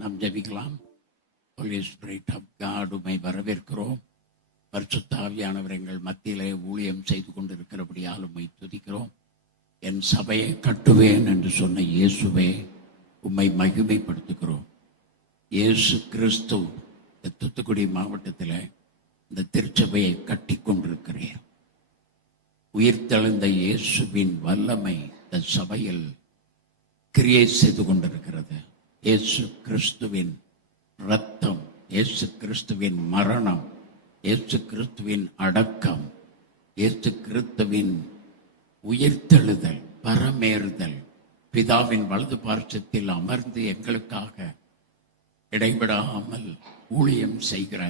நாம் ஜெபிக்கலாம். Holi spirit of God, உம்மை வரவேற்கிறோம். பரிசுத்த ஆவியானவர் எங்கள் மத்தியிலே ஊழியம் செய்து கொண்டிருக்கிறபடியால் உம்மை துதிக்கிறோம். என் சபையை கட்டுவேன் என்று சொன்ன இயேசுவே, உம்மை மகிமைப்படுத்துகிறோம். இயேசு கிறிஸ்து தூத்துக்குடி மாவட்டத்தில் இந்த திருச்சபையை கட்டி கொண்டிருக்கிறேன். உயிர்த்தெழுந்த இயேசுவின் வல்லமை இந்த சபையில் கிரியை செய்து கொண்டிருக்கிறது. இயேசு கிறிஸ்துவின் இரத்தம், இயேசு கிறிஸ்துவின் மரணம், இயேசு கிறிஸ்துவின் அடக்கம், இயேசு கிறிஸ்துவின் உயிர்த்தெழுதல், பரமேறுதல், பிதாவின் வலது பார்சத்தில் அமர்ந்து எங்களுக்காக இடைவிடாமல் ஊழியம் செய்கிற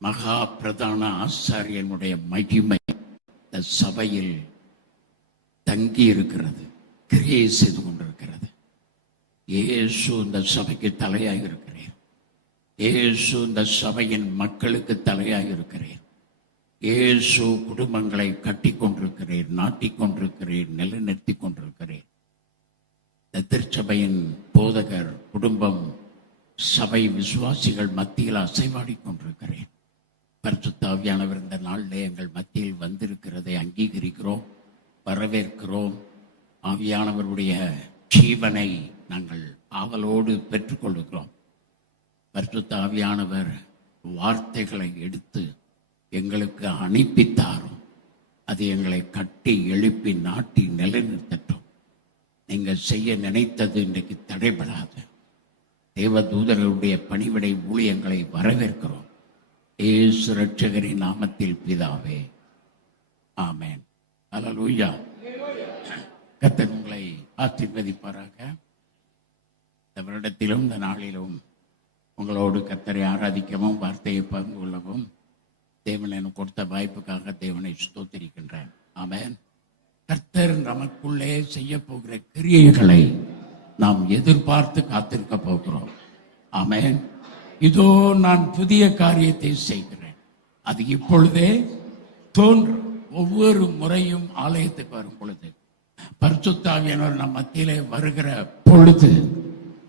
மகா பிரதான ஆசாரியனுடைய மகிமை இந்த சபையில் தங்கி இருக்கிறது, கிரியை செய்து கொண்டிருக்கிறது. இயேசு இந்த சபைக்கு தலையாக இருக்கிறேன். இயேசு இந்த சபையின் மக்களுக்கு தலையாக இருக்கிறேன். இயேசு குடும்பங்களை கட்டி கொண்டிருக்கிறேன், நாட்டிக் கொண்டிருக்கிறேன், நிலைநிறுத்தி கொண்டிருக்கிறேன். இந்த திருச்சபையின் போதகர், குடும்பம், சபை விசுவாசிகள் மத்தியில் அசைவாடி கொண்டிருக்கிறேன். பரிசுத்த ஆவியானவர் இந்த நாளில் எங்கள் மத்தியில் வந்திருக்கிறதை அங்கீகரிக்கிறோம், வரவேற்கிறோம். ஆவியானவருடைய ஜீவனை நாங்கள் ஆவலோடு பெற்றுக்கொள்கிறோம். பரிசுத்த ஆவியானவர் வார்த்தைகளை எடுத்து எங்களுக்கு அனுப்பித்தாரும். அது எங்களை கட்டி எழுப்பி நாட்டி நிலைநிறுத்தட்டும். நீங்கள் செய்ய நினைத்தது இன்றைக்கு தடைபடாது. தேவதூதர்களுடைய பணிவிடை ஊழியங்களை வரவேற்கிறோம். இயேசு இரட்சகரின் நாமத்தில் பிதாவே, ஆமென். அல்லேலூயா. கர்த்தர் உங்களை ஆசீர்வதிப்பாராக. இந்த வருடத்திலும் இந்த நாளிலும் உங்களோடு கர்த்தரை ஆராதிக்கவும் வார்த்தையை பகிர்ந்து கொள்ளவும் தேவன் எனக்கு கொடுத்த வாய்ப்புக்காக தேவனை ஸ்தோத்திரிக்கின்றேன். ஆமென். கர்த்தர் நமக்குள்ளே செய்ய போகிற கிரியைகளை நாம் எதிர்பார்த்து காத்திருக்க போகிறோம். ஆமென். இதோ நான் புதிய காரியத்தை செய்கிறேன், அது இப்பொழுதே தோன்றும். ஒவ்வொரு முறையும் ஆலயத்துக்கு வரும் பொழுது, பரிசுத்த ஆவியானவர் நம் மத்தியிலே வருகிற பொழுது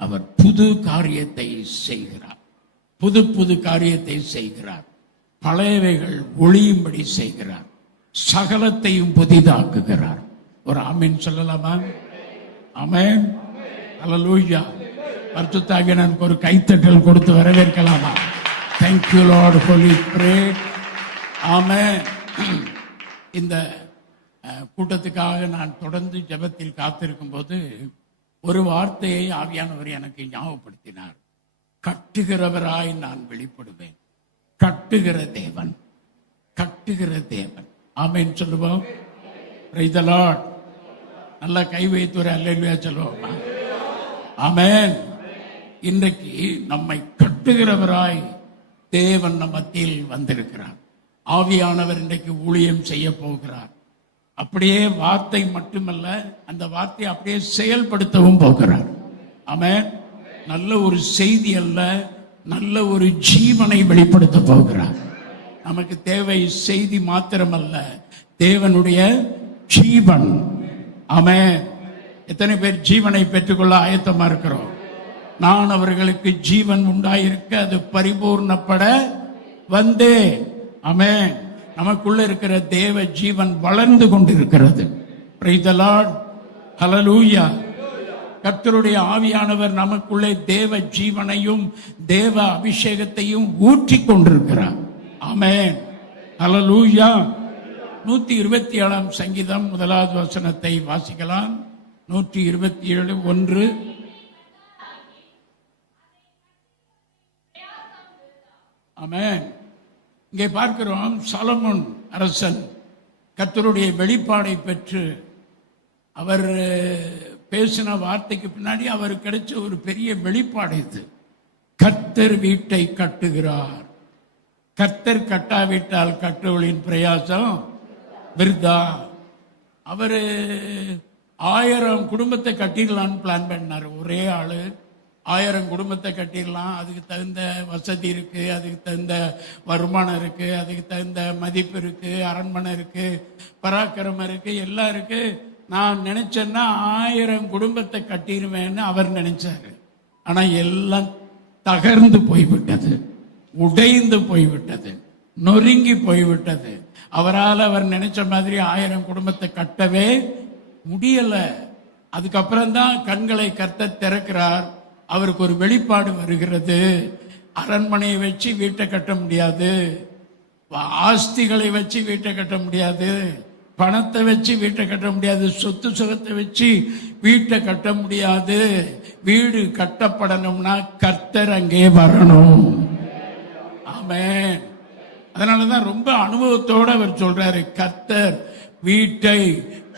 அவர் புது காரியத்தை செய்கிறார். புது புது காரியத்தை செய்கிறார். பழையவைகள் ஒளியும்படி செய்கிறார். சகலத்தையும் புதிதாக்குகிறார். ஒரு ஆமென் சொல்லலாமா? ஆமென். அல்லேலூயா. பரிசுத்த ஆவியானவருக்கு ஒரு கைத்தட்டல் கொடுத்து வரவேற்கலாமா? Thank you Lord, Holy Spirit. ஆமென். இந்த கூட்டத்துக்காக நான் தொடர்ந்து ஜெபத்தில் காத்திருக்கும் போது ஒரு வார்த்தையை ஆவியானவர் எனக்கு ஞாபகப்படுத்தினார். கட்டுகிறவராய் நான் வெளிப்படுவேன். கட்டுகிற தேவன், கட்டுகிற தேவன். ஆமென் சொல்லுவோம். Praise the Lord. நல்லா கை வைத்து ஒரு அல்லேலூயா சொல்லுவோமா? ஆமென். இன்றைக்கு நம்மை கட்டுகிற கட்டுகிறவராய் தேவன் நம் மத்தியில் வந்திருக்கிறார். ஆவியானவர் இன்றைக்கு ஊழியம் செய்ய போகிறார். அப்படியே வார்த்தை மட்டுமல்ல, அந்த வார்த்தையை அப்படியே செயல்படுத்தவும் போகிறார். ஆமென். நல்ல ஒரு செய்தி அல்ல, நல்ல ஒரு ஜீவனை வெளிப்படுத்த போகிறார். நமக்கு தேவை செய்தி மாத்திரமல்ல, தேவனுடைய ஜீவன். ஆமென். எத்தனை பேர் ஜீவனை பெற்றுக்கொள்ள ஆயத்தமா இருக்கிறோம்? நான் அவர்களுக்கு ஜீவன் உண்டாயிருக்க அது பரிபூர்ணப்பட வந்தேன். ஆமென். நமக்குள்ள இருக்கிற தேவ ஜீவன் வளர்ந்து கொண்டிருக்கிறது. Praise the lord. ஹல்லேலூயா. கர்த்தருடைய ஆவியானவர் நமக்குள்ளே தேவ ஜீவனையும் தேவ அபிஷேகத்தையும் ஊற்றிக் கொண்டிருக்கிறார். ஆமென். ஹல்லேலூயா. 127 சங்கீதம் 1வது வசனத்தை வாசிக்கலாம். 127:1. ஆமென். இங்கே பார்க்கிறோம், சாலமோன் அரசன் கர்த்தருடைய வெளிப்பாடை பெற்று அவர் பேசின வார்த்தைக்கு பின்னாடி அவருக்கு கிடைச்ச ஒரு பெரிய வெளிப்பாடு இது. கர்த்தர் வீட்டை கட்டுகிறார். கர்த்தர் கட்டாவிட்டால் கட்டுவளின் பிரயாசம் விருதா. அவரு 1000 குடும்பத்தை கட்டிடலான்னு பிளான் பண்ணார். ஒரே ஆளு 1000 குடும்பத்தை கட்டிடலாம். அதுக்கு தகுந்த வசதி இருக்கு, அதுக்கு தகுந்த வருமானம் இருக்கு, அதுக்கு தகுந்த மதிப்பு இருக்கு, அரண்மனை இருக்கு, பராக்கிரமம் இருக்கு, எல்லாம் இருக்கு. நான் நினைச்சேன்னா 1000 குடும்பத்தை கட்டிடுவேன்னு அவர் நினைச்சாரு. ஆனா எல்லாம் தகர்ந்து போய்விட்டது, உடைந்து போய்விட்டது, நொறுங்கி போய்விட்டது. அவரால் அவர் நினைச்ச மாதிரி 1000 குடும்பத்தை கட்டவே முடியல. அதுக்கப்புறம் தான் கண்களை கர்த்தர் திறக்கிறார். அவருக்கு ஒரு வெளிப்பாடு வருகிறது. அரண்மனையை வச்சு வீட்டை கட்ட முடியாது, ஆஸ்திகளை வச்சு வீட்டை கட்ட முடியாது, பணத்தை வச்சு வீட்டை கட்ட முடியாது, சொத்து சுகத்தை வச்சு வீட்டை கட்ட முடியாது. வீடு கட்டப்படணும்னா கர்த்தர் அங்கே வரணும். ஆமென். அதனாலதான் ரொம்ப அனுபவத்தோட அவர் சொல்றாரு, கர்த்தர் வீட்டை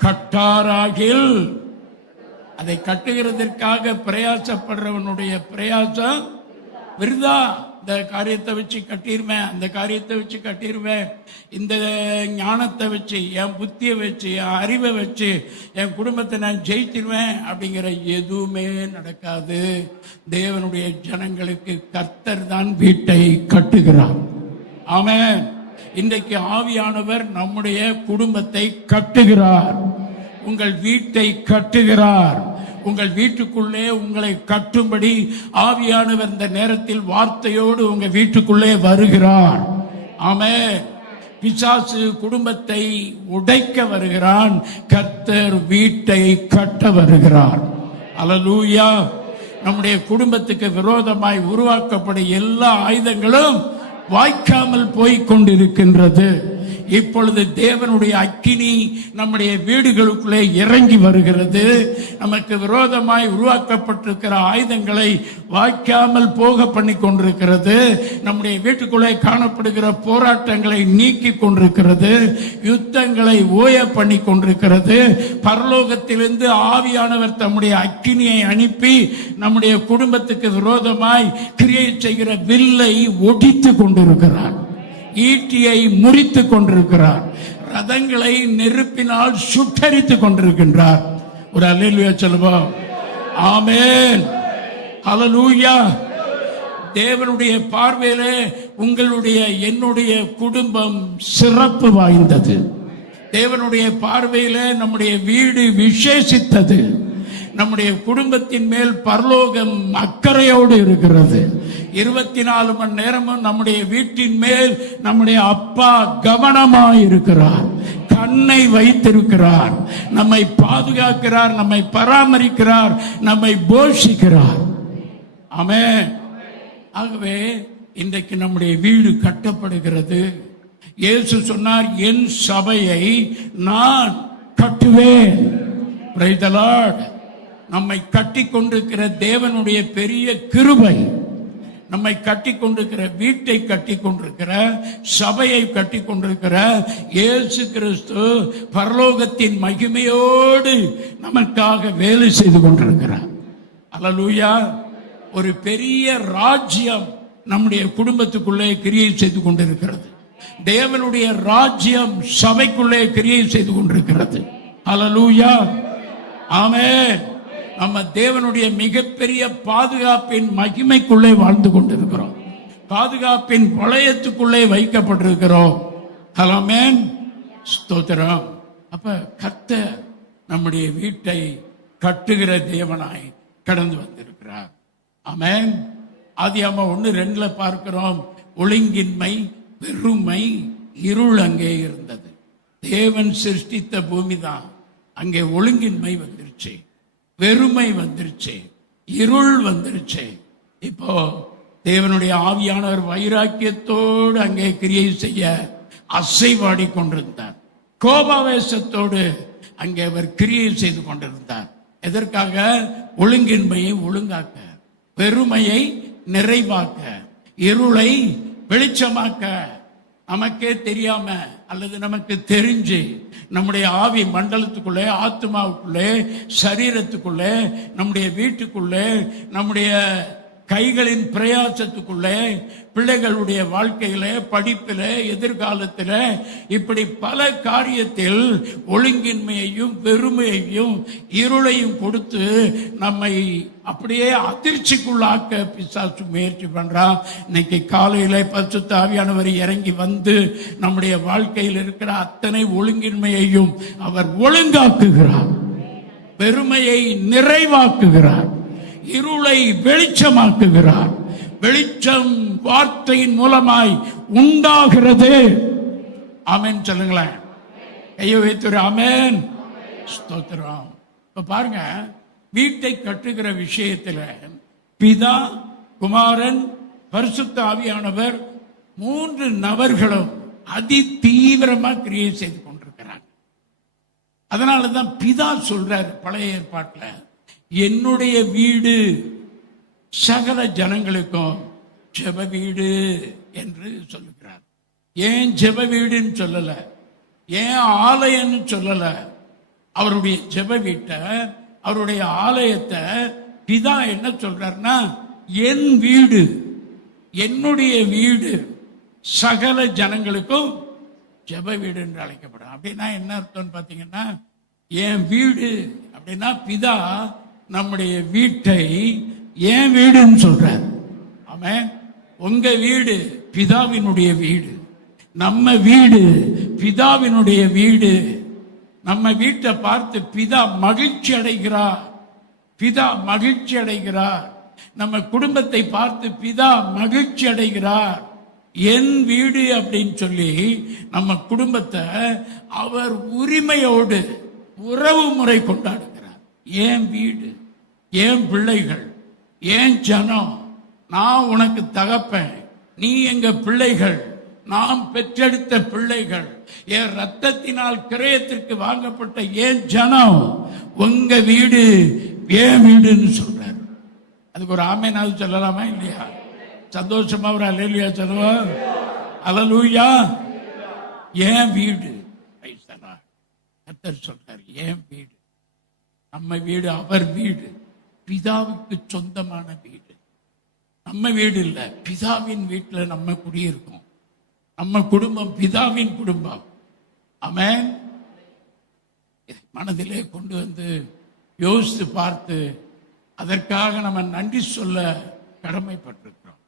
கட்டாராகில் அதை கட்டுகிறதற்காக பிரயாசப்படுறவனுடைய பிரயாசம் விருதா. இந்த காரியத்தை வச்சு கட்டிடுவேன், அந்த காரியத்தை வச்சு கட்டிடுவேன், இந்த ஞானத்தை வச்சு, என் புத்தியை வச்சு, என் அறிவை வச்சு என் குடும்பத்தை நான் ஜெயிச்சிருவேன் அப்படிங்கிற எதுவுமே நடக்காது. தேவனுடைய ஜனங்களுக்கு கர்த்தர் தான் வீட்டை கட்டுகிறார். ஆமென். இன்றைக்கு ஆவியானவர் நம்முடைய குடும்பத்தை கட்டுகிறார். உங்கள் வீட்டை கட்டுகிறார். உங்கள் வீட்டுக்குள்ளே உங்களை கட்டும்படி ஆவியானவர் இந்த நேரத்தில் வார்த்தையோடு உங்க வீட்டுக்குள்ளே வருகிறார். ஆமென். பிசாசு குடும்பத்தை உடைக்க வருகிறான், கர்த்தர் வீட்டை கட்ட வருகிறார். அல்லேலூயா. நம்முடைய குடும்பத்துக்கு விரோதமாய் உருவாக்கப்படும் எல்லா ஆயுதங்களும் வாய்க்காமல் போய் கொண்டிருக்கின்றது. இப்பொழுது தேவனுடைய அக்கினி நம்முடைய வீடுகளுக்குள்ளே இறங்கி வருகிறது. நமக்கு விரோதமாய் உருவாக்கப்பட்டிருக்கிற ஆயுதங்களை வாய்க்காமல் போக பண்ணி கொண்டிருக்கிறது. நம்முடைய வீட்டுக்குள்ளே காணப்படுகிற போராட்டங்களை நீக்கி கொண்டிருக்கிறது. யுத்தங்களை ஓய பண்ணி கொண்டிருக்கிறது. பரலோகத்திலிருந்து ஆவியானவர் தம்முடைய அக்கினியை அனுப்பி நம்முடைய குடும்பத்துக்கு விரோதமாய் கிரியை செய்கிற வில்லை ஒடித்து கொண்டிருக்கிறார். ஈட்டியை முறித்து கொண்டிருக்கிறார். ரதங்களை நெருப்பினால் சுட்டரித்துக் கொண்டிருக்கின்றார். ஒரு அல்லேலூயா சொல்லுவோம். ஆமென். ஹல்லேலூயா. தேவனுடைய பார்வையிலே உங்களுடைய என்னுடைய குடும்பம் சிறப்பு வாய்ந்தது. தேவனுடைய பார்வையிலே நம்முடைய வீடு விசேஷித்தது. நம்முடைய குடும்பத்தின் மேல் பரலோகம் அக்கறையோடு இருக்கிறது. 24 மணி நேரமும் நம்முடைய வீட்டின் மேல் நம்முடைய அப்பா கவனமாய் இருக்கிறார், கண்ணை வைத்திருக்கிறார், நம்மை பாதுகாக்கிறார், நம்மை பராமரிக்கிறார், நம்மை போஷிக்கிறார். ஆமென். ஆகவே இன்றைக்கு நம்முடைய வீடு கட்டப்படுகிறது. இயேசு சொன்னார், என் சபையை நான் கட்டுவேன். Price the Lord. நம்மை கட்டி கொண்டிருக்கிற தேவனுடைய பெரிய கிருபை, நம்மை கட்டி கொண்டிருக்கிற வீட்டை கட்டி கொண்டிருக்கிற சபையை கட்டி கொண்டிருக்கிற இயேசு கிறிஸ்து பரலோகத்தின் மகிமையோடு நமக்காக வேலை செய்து கொண்டிருக்கிறார். அல்லேலூயா. ஒரு பெரிய ராஜ்யம் நம்முடைய குடும்பத்துக்குள்ளே கிரியை செய்து கொண்டிருக்கிறது. தேவனுடைய ராஜ்யம் சபைக்குள்ளே கிரியை செய்து கொண்டிருக்கிறது. ஹல்லேலூயா, ஆமென். நம்ம தேவனுடைய மிகப்பெரிய பாதுகாப்பின் மகிமைக்குள்ளே வாழ்ந்து கொண்டிருக்கிறோம். பாதுகாப்பின் வளையத்துக்குள்ளே வைக்கப்பட்டிருக்கிறோம். ஆமென், ஸ்தோத்திரம். அப்ப கர்த்தர் நம்முடைய வீட்டை கட்டுகிற தேவனாய் கடந்து வந்திருக்கிறார். ஆமென். ஆதியாகமம் 1:2 பார்க்கிறோம், ஒழுங்கின்மை, வெறுமை, இருள் அங்கே இருந்தது. தேவன் சிருஷ்டித்த பூமி தான், அங்கே ஒழுங்கின்மை வந்துருச்சு, வெறுமை வந்துருச்சு, இருள் வந்துருச்சு. இப்போ தேவனுடைய ஆவியானவர் வைராக்கியத்தோடு அங்கே கிரியை செய்ய அசைவாடி கொண்டிருந்தார். கோபாவேசத்தோடு அங்கே அவர் கிரியை செய்து கொண்டிருந்தார். எதற்காக? ஒழுங்கின்மையை ஒழுங்காக்க, வெறுமையை நிறைவாக்க, இருளை வெளிச்சமாக்க. நமக்கே தெரியாம அல்லது நமக்கு தெரிஞ்சு நம்முடைய ஆவி மண்டலத்துக்குள்ளே, ஆத்மாவுக்குள்ளே, சரீரத்துக்குள்ளே, நம்முடைய வீட்டுக்குள்ளே, நம்முடைய கைகளின் பிரயாசத்துக்குள்ளே, பிள்ளைகளுடைய வாழ்க்கையில, படிப்பில, எதிர்காலத்தில், இப்படி பல காரியத்தில் ஒழுங்கின்மையையும் வெறுமையையும் இருளையும் கொடுத்து நம்மை அப்படியே அதிர்ச்சிக்குள்ளாக்க பிசாசு முயற்சி பண்றான். இன்னைக்கு காலையில பரிசுத்த ஆவியானவர் இறங்கி வந்து நம்முடைய வாழ்க்கையில் இருக்கிற அத்தனை ஒழுங்கின்மையையும் அவர் ஒழுங்காக்குகிறார், வெறுமையை நிறைவாக்குகிறார், இருளை வெளிச்சமாக்குகிறார். வெளிச்சம் வார்த்தையின் மூலமாய் உண்டாகிறது. ஆமென் சொல்லுங்களேன். கையை வைத்து ஆமென், ஸ்தோத்திரம். இப்ப பாருங்க, வீட்டை கட்டுகிற விஷயத்தில் பிதா, குமாரன், பரிசுத்த ஆவியானவர் 3 நபர்களும் அதி தீவிரமா கிரியை செய்து கொண்டிருக்கிறார். அதனாலதான் பிதா சொல்றார் பழைய ஏற்பாட்டில், என்னுடைய வீடு சகல ஜனங்களுக்கும் ஜெப வீடு என்று சொல்லுகிறார். ஏன் ஜெப வீடுன்னு சொல்லல, ஏன் ஆலயம்னு சொல்லல? அவருடைய ஜெப வீட்டை, அவருடைய ஆலயத்தை பிதா என்ன சொல்றாருன்னா, என் வீடு, என்னுடைய வீடு சகல ஜனங்களுக்கும் ஜெப வீடு என்று அழைக்கப்படும். அப்படின்னா என்ன அர்த்தம் பாத்தீங்கன்னா, என் வீடு அப்படின்னா பிதா நம்முடைய வீட்டை என் வீடுன்னு சொல்றார். ஆமென். உங்க வீடு பிதாவினுடைய வீடு, நம்ம வீடு பிதாவினுடைய வீடு. நம்ம வீட்டை பார்த்து பிதா மகிழ்ச்சி அடைகிறார், பிதா மகிழ்ச்சி அடைகிறார். நம்ம குடும்பத்தை பார்த்து பிதா மகிழ்ச்சி அடைகிறார். என் வீடு அப்படின்னு சொல்லி நம்ம குடும்பத்தை அவர் உரிமையோடு உறவு முறை கொண்டாடுகிறார். என் வீடு, என் பிள்ளைகள், என் ஜனம், நான் உனக்கு தகப்பன், நீ எங்க பிள்ளைகள், நாம் பெற்றெடுத்த பிள்ளைகள், என் ரத்தத்தினால் கிரயத்திற்கு வாங்கப்பட்ட என் ஜனம், உங்க வீடு என் வீடுன்னு சொல்றாரு. அதுக்கு ஒரு ஆமேனாவது சொல்லலாமா இல்லையா? சந்தோஷமா ஒரு அல்லேலூயா சொல்லுவோம். அல்லேலூயா. என் வீடு, கர்த்தர் சொல்றாரு என் வீடு. நம்ம வீடு அவர் வீடு, பிதாவுக்கு சொந்தமான வீடு. நம்ம வீடு இல்ல, பிதாவின் வீட்டுல நம்ம குடியிருக்கோம். நம்ம குடும்பம் பிதாவின் குடும்பம். ஆமென். மனதிலே கொண்டு வந்து யோசித்து பார்த்து அதற்காக நம்ம நன்றி சொல்ல கடமைப்பட்டிருக்கிறோம்.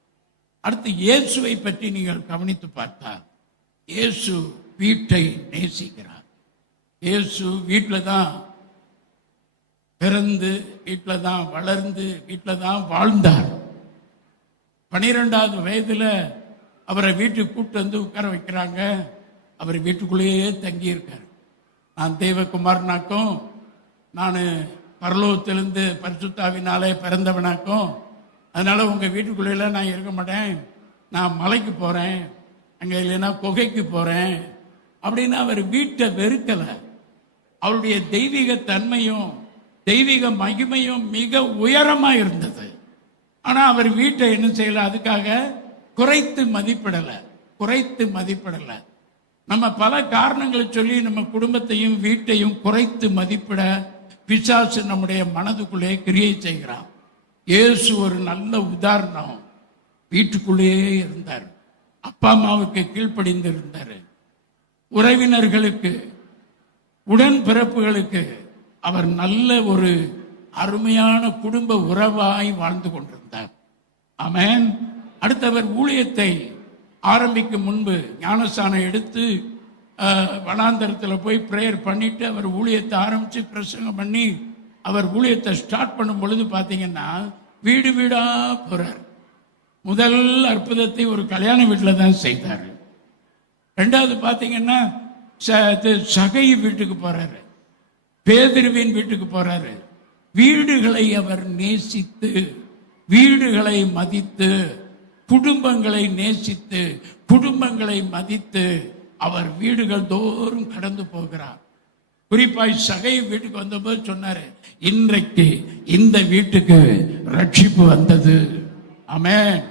அடுத்து இயேசுவை பற்றி நீங்கள் கவனித்து பார்த்தால், இயேசு வீட்டை நேசிக்கிறார். இயேசு வீட்டில் தான் பிறந்து, வீட்டில் தான் வளர்ந்து, வீட்டில் தான் வாழ்ந்தார். 12வது வயதுல அவரை வீட்டுக்கு கூட்டு வந்து உட்கார வைக்கிறாங்க. அவர் வீட்டுக்குள்ளேயே தங்கி இருக்கார். நான் தேவகுமாரனாக்கும், நான் பரலோகத்திலிருந்து பரிசுத்தாவினாலே பிறந்தவனாக்கும், அதனால உங்க வீட்டுக்குள்ளே நான் இருக்க மாட்டேன், நான் மலைக்கு போறேன், அங்க இல்லைன்னா குகைக்கு போறேன் அப்படின்னு அவர் வீட்டை வெறுக்கல. அவருடைய தெய்வீக தன்மையும் தெய்வீக மகிமையும் மிக உயரமா இருந்தது. ஆனா அவர் வீட்டை என்ன செய்யல, அதுக்காக குறைத்து மதிப்பிடல. நம்ம பல காரணங்களை சொல்லி நம்ம குடும்பத்தையும் வீட்டையும் குறைத்து மதிப்பிட பிசாசு நம்முடைய மனதுக்குள்ளே கிரியை செய்கிறான். இயேசு ஒரு நல்ல உதாரணம். வீட்டுக்குள்ளேயே இருந்தார். அப்பா அம்மாவுக்கு கீழ்ப்படிந்து இருந்தார். உறவினர்களுக்கு, உடன்பிறப்புகளுக்கு அவர் நல்ல ஒரு அருமையான குடும்ப உறவாய் வாழ்ந்து கொண்டிருந்தார். ஆமென். அடுத்தவர் ஊழியத்தை ஆரம்பிக்கும் முன்பு ஞானஸ்தானம் எடுத்து வனாந்தரத்தில் போய் பிரேயர் பண்ணிட்டு அவர் ஊழியத்தை ஆரம்பித்து பிரசங்கம் பண்ணி அவர் ஊழியத்தை ஸ்டார்ட் பண்ணும் பொழுது பார்த்தீங்கன்னா வீடு வீடா போறார். முதல் அற்புதத்தை ஒரு கல்யாண வீட்டில் தான் செய்தார். ரெண்டாவது பார்த்தீங்கன்னா சகை வீட்டுக்கு போறாரு, பேதுருவின் வீட்டுக்கு போறாரு. வீடுகளை அவர் நேசித்து, வீடுகளை மதித்து, குடும்பங்களை நேசித்து, குடும்பங்களை மதித்து அவர் வீடுகள் தோறும் கடந்து போகிறார். குறிப்பாய் சகை வீட்டுக்கு வந்தபோது சொன்னாரு, இன்றைக்கு இந்த வீட்டுக்கு ரட்சிப்பு வந்தது. ஆமென்.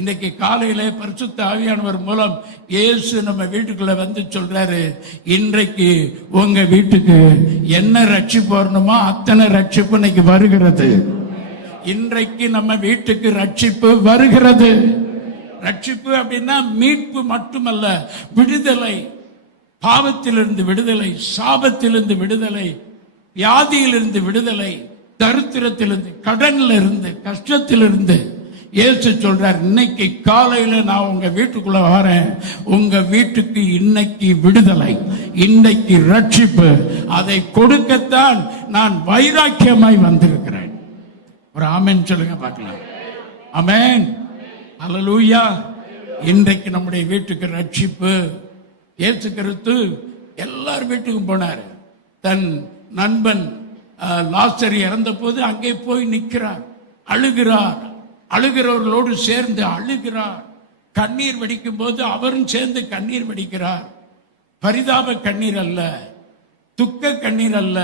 இன்னைக்கு காலையில பரிசுத்த ஆவியானவர் மூலம் இயேசு நம்ம வீட்டுக்குள்ள வந்து சொல்றாரு, இன்றைக்கு உங்க வீட்டுக்கு என்ன ரட்சிப்பு வரணுமோ அத்தனை ரட்சிப்பு இன்னைக்கு வருகிறது. இன்றைக்கு நம்ம வீட்டுக்கு ரட்சிப்பு வருகிறது. ரட்சிப்பு அப்படின்னா மீட்பு மட்டுமல்ல, விடுதலை. பாவத்திலிருந்து விடுதலை, சாபத்திலிருந்து விடுதலை, வியாதியிலிருந்து விடுதலை, தரித்திரத்திலிருந்து, கடன்ல இருந்து, கஷ்டத்திலிருந்து. இயேசு சொல்றார், இன்னைக்கு காலையில நான் உங்க வீட்டுக்குள்ள வரேன், உங்க வீட்டுக்கு இன்னைக்கு விடுதலை, இன்னைக்கு ரட்சிப்பு. அதை கொடுக்கத்தான் நான் வைராக்கியமாய் வந்திருக்கிறேன். ஒரு ஆமென் சொல்லுங்க பார்க்கலாம். ஆமென். அல்லேலூயா. இன்றைக்கு நம்முடைய வீட்டுக்கு ரட்சிப்பு. இயேசு கிறிஸ்து எல்லார் வீட்டுக்கும் போனார். தன் நண்பன் லாசர் இறந்த போது அங்கே போய் நிற்கிறார், அழுகிறார். அழுகிறவர்களோடு சேர்ந்து அழுகிறார். கண்ணீர் வடிக்கும் போது அவரும் சேர்ந்து கண்ணீர் வடிக்கிறார். பரிதாப கண்ணீர் அல்ல, துக்க கண்ணீர் அல்ல,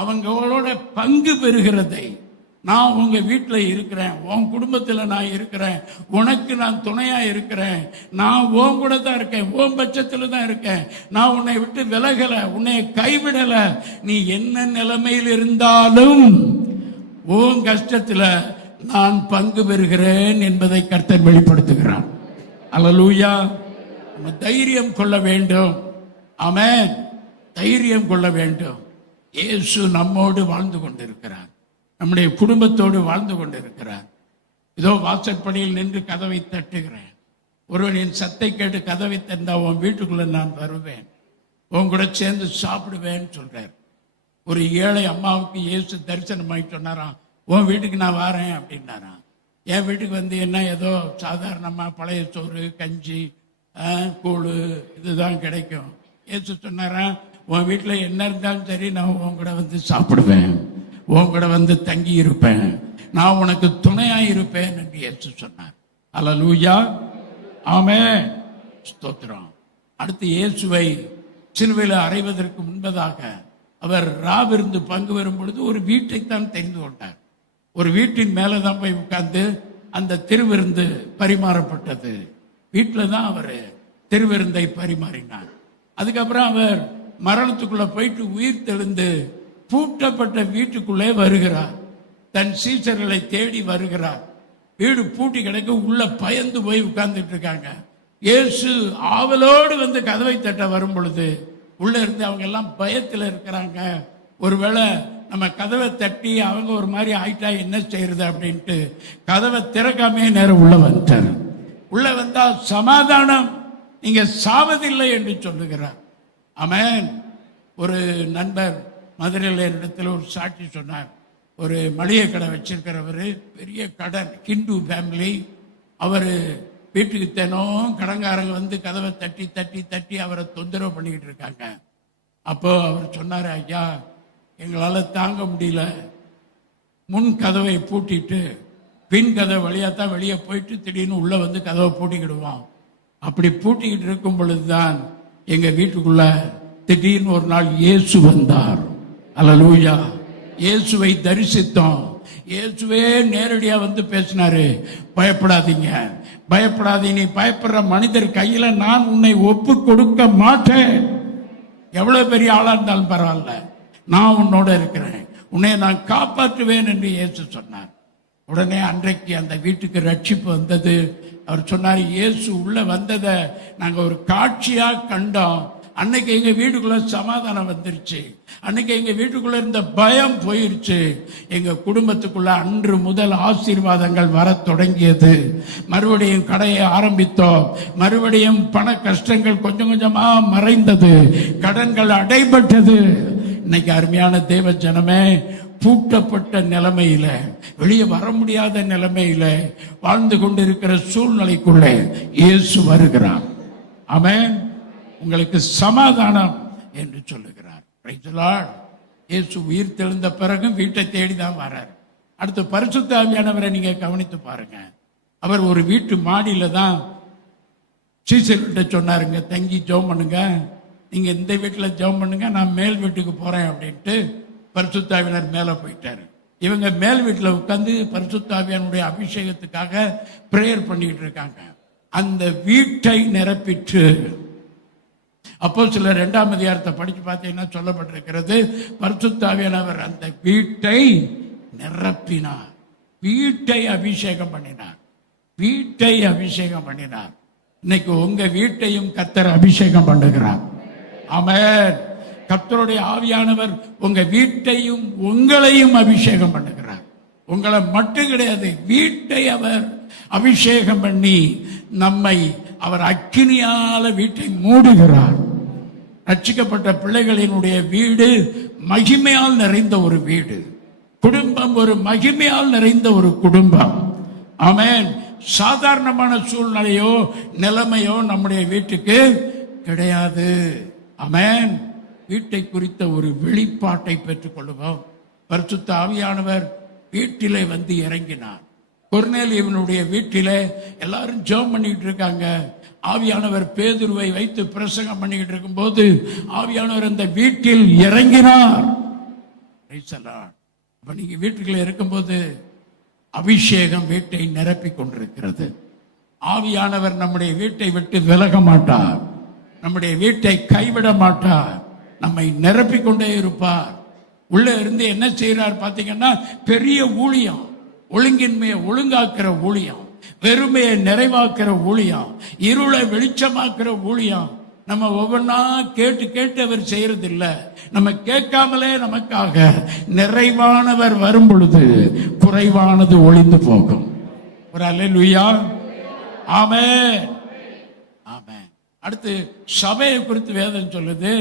அவங்களோட பங்கு பெறுகிறதை. நான் உங்க வீட்டில் இருக்கிறேன், உன் குடும்பத்தில் நான் இருக்கிறேன், உனக்கு நான் துணையா இருக்கிறேன், நான் உன் கூட தான் இருக்கேன், உன் பட்சத்தில் தான் இருக்கேன், நான் உன்னை விட்டு விலகல, உன்னை கைவிடல. நீ என்ன நிலைமையில் இருந்தாலும் உன் கஷ்டத்தில் நான் பங்கு பெறுகிறேன் என்பதை கர்த்தர் வெளிப்படுத்துகிறார். அல்லேலூயா. நம்ம தைரியம் கொள்ள வேண்டும். ஆமென். தைரியம் கொள்ள வேண்டும். இயேசு நம்மோடு வாழ்ந்து கொண்டிருக்கிறார், நம்முடைய குடும்பத்தோடு வாழ்ந்து கொண்டிருக்கிறார். இதோ வாசற்படியில் நின்று கதவை தட்டுகிறேன். ஒருவனின் சத்தை கேட்டு கதவை தந்தா உன் வீட்டுக்குள்ள நான் வருவேன், உன் கூட சேர்ந்து சாப்பிடுவேன்னு சொல்றார். ஒரு ஏழை அம்மாவுக்கு இயேசு தரிசனமாய் சொன்னாராம், உன் வீட்டுக்கு நான் வரேன் அப்படின்னாராம். என் வீட்டுக்கு வந்து என்ன ஏதோ சாதாரணமா பழைய சோறு, கஞ்சி, கூழு இதுதான் கிடைக்கும். இயேசு சொன்னாராம், உன் வீட்டில் என்ன இருந்தாலும் சரி, நான் உன் கூட வந்து சாப்பிடுவேன், உன் கூட வந்து தங்கி இருப்பேன், நான் உனக்கு துணையா இருப்பேன் என்று இயேசு சொன்னார். அல்லேலூயா. ஆமென். ஸ்தோத்திரம். அடுத்து இயேசுவை சிலுவையில் அறைவதற்கு முன்பதாக அவர் ராவிருந்து பங்கு வரும் பொழுது ஒரு வீட்டைத்தான் தெரிந்து கொண்டார். ஒரு வீட்டின் மேலே தான் போய் உட்கார்ந்து அந்த திருவிருந்து பரிமாறப்பட்டது. வீட்டில் தான் அவர் திருவிருந்தை பரிமாறினார். அதுக்கப்புறம் அவர் மரணத்துக்குள்ள போயிட்டு உயிர் தெழுந்து பூட்டப்பட்ட வீட்டுக்குள்ளே வருகிறார். தன் சீசர்களை தேடி வருகிறார். வீடு பூட்டி கிடக்க, உள்ள பயந்து போய் உட்கார்ந்துட்டு இருக்காங்க. இயேசு ஆவலோடு வந்து கதவை தட்ட வரும் பொழுது உள்ள இருந்து அவங்க எல்லாம் பயத்தில் இருக்கிறாங்க. ஒருவேளை நம்ம கதவை தட்டி அவங்க ஒரு மாதிரி ஆயிட்டா என்ன செய்யறது அப்படின்ட்டு கதவை திறக்காமே நேரம் உள்ள வந்துட்டார். உள்ள வந்தா சமாதானம், நீங்க சாவதில்லை என்று சொல்லுகிறார். ஆமென். ஒரு நண்பர் மதுரையில் இடத்துல ஒரு சாட்சி சொன்னார். ஒரு மளிகை கடை வச்சிருக்கிறவர், பெரிய கடன், ஹிந்து ஃபேமிலி. அவர் வீட்டுக்கு தினம் கடங்காரங்க வந்து கதவை தட்டி தட்டி தட்டி அவரை தொந்தரவு பண்ணிக்கிட்டு இருக்காங்க. அப்போ அவர் சொன்னார், ஐயா எங்களால் தாங்க முடியல, முன் கதவை பூட்டிட்டு பின் கதவை வழியாக தான் வெளியே போயிட்டு திடீர்னு உள்ளே வந்து கதவை பூட்டிக்கிடுவோம். அப்படி பூட்டிக்கிட்டு இருக்கும் பொழுதுதான் எங்கள் வீட்டுக்குள்ள திடீர்னு ஒரு நாள் இயேசு வந்தார். அல்லேலூயா. இயேசுவை தரிசித்தோம். இயேசுவே நேரடியா வந்து பேசினாரு, பயப்படாதீங்க, பயப்படாதீங்க, நீ பயப்படுற மனிதர் கையில நான் உன்னை ஒப்பு கொடுக்க மாட்டேன். எவ்வளவு பெரிய ஆளா இருந்தாலும் பரவாயில்ல, நான் உன்னோட இருக்கிறேன், உன்னை நான் காப்பாற்றுவேன் என்று இயேசு சொன்னார். உடனே அன்றைக்கு அந்த வீட்டுக்கு ரட்சிப்பு வந்தது. அவர் சொன்னார், இயேசு உள்ள வந்ததை நாங்க ஒரு காட்சியா கண்டோம். அன்னைக்கு எங்க வீட்டுக்குள்ள சமாதானம் வந்துருச்சு. அன்னைக்கு எங்க வீட்டுக்குள்ள இருந்த பயம் போயிருச்சு. எங்க குடும்பத்துக்குள்ள அன்று முதல் ஆசீர்வாதங்கள் வர தொடங்கியது. மறுபடியும் கடையை ஆரம்பித்தோம். மறுபடியும் பண கஷ்டங்கள் கொஞ்சம் கொஞ்சமா மறைந்தது. கடன்கள் அடைபட்டது. இன்னைக்கு அருமையான தேவ ஜனமே, பூட்டப்பட்ட நிலைமையில, வெளியே வர முடியாத நிலைமையில வாழ்ந்து கொண்டிருக்கிற சூழ்நிலைக்குள்ளே இயேசு வருகிறார். ஆமென். உங்களுக்கு சமாதானம் என்று சொல்லுகிறார். Price the Lord. இயேசு உயிர் தெழுந்த பிறகு வீட்டை தேடிதான் வரார். அடுத்து பரிசுத்த ஆவியானவரை நீங்க கவனித்து பாருங்க. அவர் ஒரு வீட்டு மாடியில தான் சீசர்கிட்ட சொன்னாருங்க, தங்கி ஜெபம் பண்ணுங்க, நீங்க இந்த வீட்டில் ஜெபம் பண்ணுங்க, நான் மேல் வீட்டுக்கு போறேன் அப்படின்ட்டு பரிசுத்த ஆவியானவர் மேல போயிட்டாரு. இவங்க மேல் வீட்டில் உட்கார்ந்து பரிசுத்த ஆவியானுடைய அபிஷேகத்துக்காக பிரேயர் பண்ணிட்டு இருக்காங்க. அந்த வீட்டை நிரப்பிற்று. அப்போஸ்தலர் 2ஆம் அதிகாரத்தை படிச்சு பார்த்தீங்கன்னா சொல்லப்பட்டிருக்கிறது, பரிசுத்த ஆவியானவர் அந்த வீட்டை நிரப்பினார். வீட்டை அபிஷேகம் பண்ணினார். வீட்டை அபிஷேகம் பண்ணினார். இன்னைக்கு உங்க வீட்டையும் கர்த்தர் அபிஷேகம் பண்ணுகிறார். ஆமென். கர்த்தருடைய ஆவியானவர் உங்க வீட்டையும் உங்களையும் அபிஷேகம் பண்ணுகிறார். உங்களை மட்டும் கிடையாது, வீட்டை அவர் அபிஷேகம் பண்ணி நம்மை அவர் அக்கினியால வீட்டை மூடுகிறார். ரட்சிக்கப்பட்ட பிள்ளைகளினுடைய வீடு மகிமையால் நிறைந்த ஒரு வீடு. குடும்பம் ஒரு மகிமையால் நிறைந்த ஒரு குடும்பம். ஆமென். சாதாரணமான சூழ்நிலையோ நிலைமையோ நம்முடைய வீட்டுக்கு கிடையாது. ஆமென். வீட்டை குறித்த ஒரு வெளிப்பாட்டை பெற்றுக் கொள்வோம். பரிசுத்த ஆவியானவர் வீட்டிலே வந்து இறங்கினார். கொர்நேலியுவினுடைய வீட்டிலே எல்லாரும் ஜெபம் பண்ணிட்டு இருக்காங்க. ஆவியானவர் பேதுருவை வைத்து பிரசங்கம் பண்ணிக்கிட்டு இருக்கும் போது ஆவியானவர் அந்த வீட்டில் இறங்கினார். அப்ப நீங்க வீட்டுக்குள்ள இருக்கும்போது அபிஷேகம் வீட்டை நிரப்பி கொண்டிருக்கிறது. ஆவியானவர் நம்முடைய வீட்டை விட்டு விலக மாட்டார். நம்முடைய வீட்டை கைவிட மாட்டார். நம்மை நிரப்பிக் கொண்டே இருப்பார். உள்ள இருந்து என்ன செய்யறார் பாத்தீங்கன்னா, பெரிய ஊழியம், ஒழுங்கின்மையை ஒழுங்காக்குற ஊழியம், வெறுமையை நிறைவாக்குற ஊழியம், இருளை வெளிச்சமாக்குற ஊழியம். நம்ம ஒவ்வொன்னா கேட்டு கேட்டு அவர் செய்யறது இல்ல. நம்ம கேட்காமலே நமக்காக நிறைவானவர் வரும் பொழுது குறைவானது ஒளிந்து போகும். ஒரு அல்லேலூயா. ஆமென். ஆமென். அடுத்து சபையை குறித்து வேதம் சொல்லுது,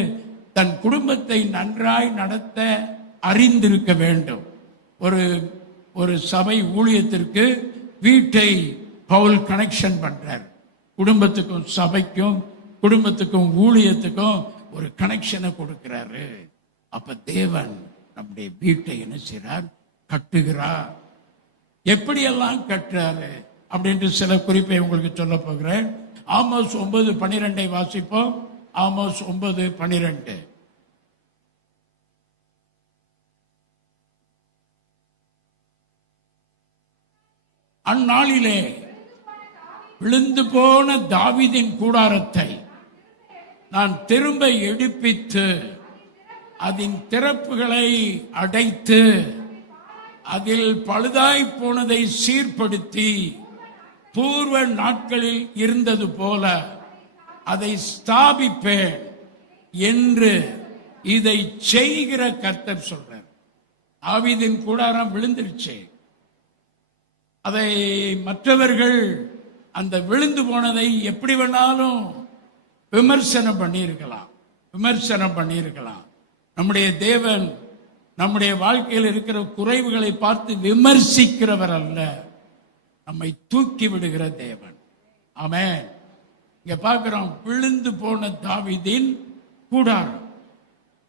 தன் குடும்பத்தை நன்றாய் நடத்த அறிந்திருக்க வேண்டும். ஒரு சபை ஊழியத்திற்கு வீட்டை பவுல் கனெக்ஷன் பண்றார். குடும்பத்துக்கும் சபைக்கும் குடும்பத்துக்கும் ஊழியத்துக்கும் ஒரு கனெக்ஷனை கொடுக்கிறாரு. அப்ப தேவன் நம்முடைய வீட்டை என்ன செய்றார்? கட்டுகிறார். எப்படியெல்லாம் கட்டுறாரு அப்படின்ட்டு சில குறிப்பை உங்களுக்கு சொல்ல போகிறேன். ஆமோஸ் 9:12 வாசிப்போம். ஆமோஸ் 9:12. அந்நாளிலே விழுந்து போன தாவீதின் கூடாரத்தை நான் திரும்ப எடுப்பித்து அதன் திறப்புகளை அடைத்து அதில் பழுதாய் போனதை சீர்படுத்தி பூர்வ நாட்களில் இருந்தது போல அதை ஸ்தாபிப்பேன் என்று இதை செய்கிற கர்த்தர் சொல்றார். தாவீதின் கூடாரம் விழுந்துருச்சு. அதை மற்றவர்கள் அந்த விழுந்து போனதை எப்படி வேணாலும் விமர்சனம் பண்ணியிருக்கலாம். நம்முடைய தேவன் நம்முடைய வாழ்க்கையில் இருக்கிற குறைவுகளை பார்த்து விமர்சிக்கிறவர் அல்ல, நம்மை தூக்கி விடுகிற தேவன். ஆமென். இங்க பார்க்கிறோம், விழுந்து போன தாவீதின் கூடாரம்.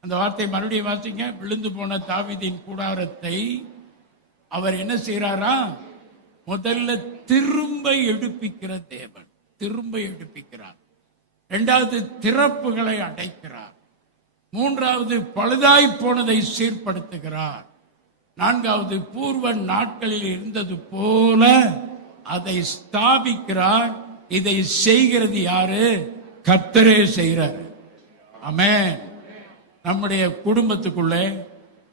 அந்த வார்த்தை மறுபடியும் வாசிங்க. விழுந்து போன தாவீதின் கூடாரத்தை அவர் என்ன செய்யறாரா? முதல்ல திரும்ப எடுப்பிக்கிற தேவன். திரும்ப எடுப்பிக்கிறார். இரண்டாவது திறப்புகளை அடைக்கிறார். மூன்றாவது பழுதாய் போனதை சீர்படுத்துகிறார். நான்காவது பூர்வ நாட்களில் இருந்தது போல அதை ஸ்தாபிக்கிறார். இதை செய்கிறது யாரு? கர்த்தரே செய்கிறார். ஆமென். நம்முடைய குடும்பத்துக்குள்ளே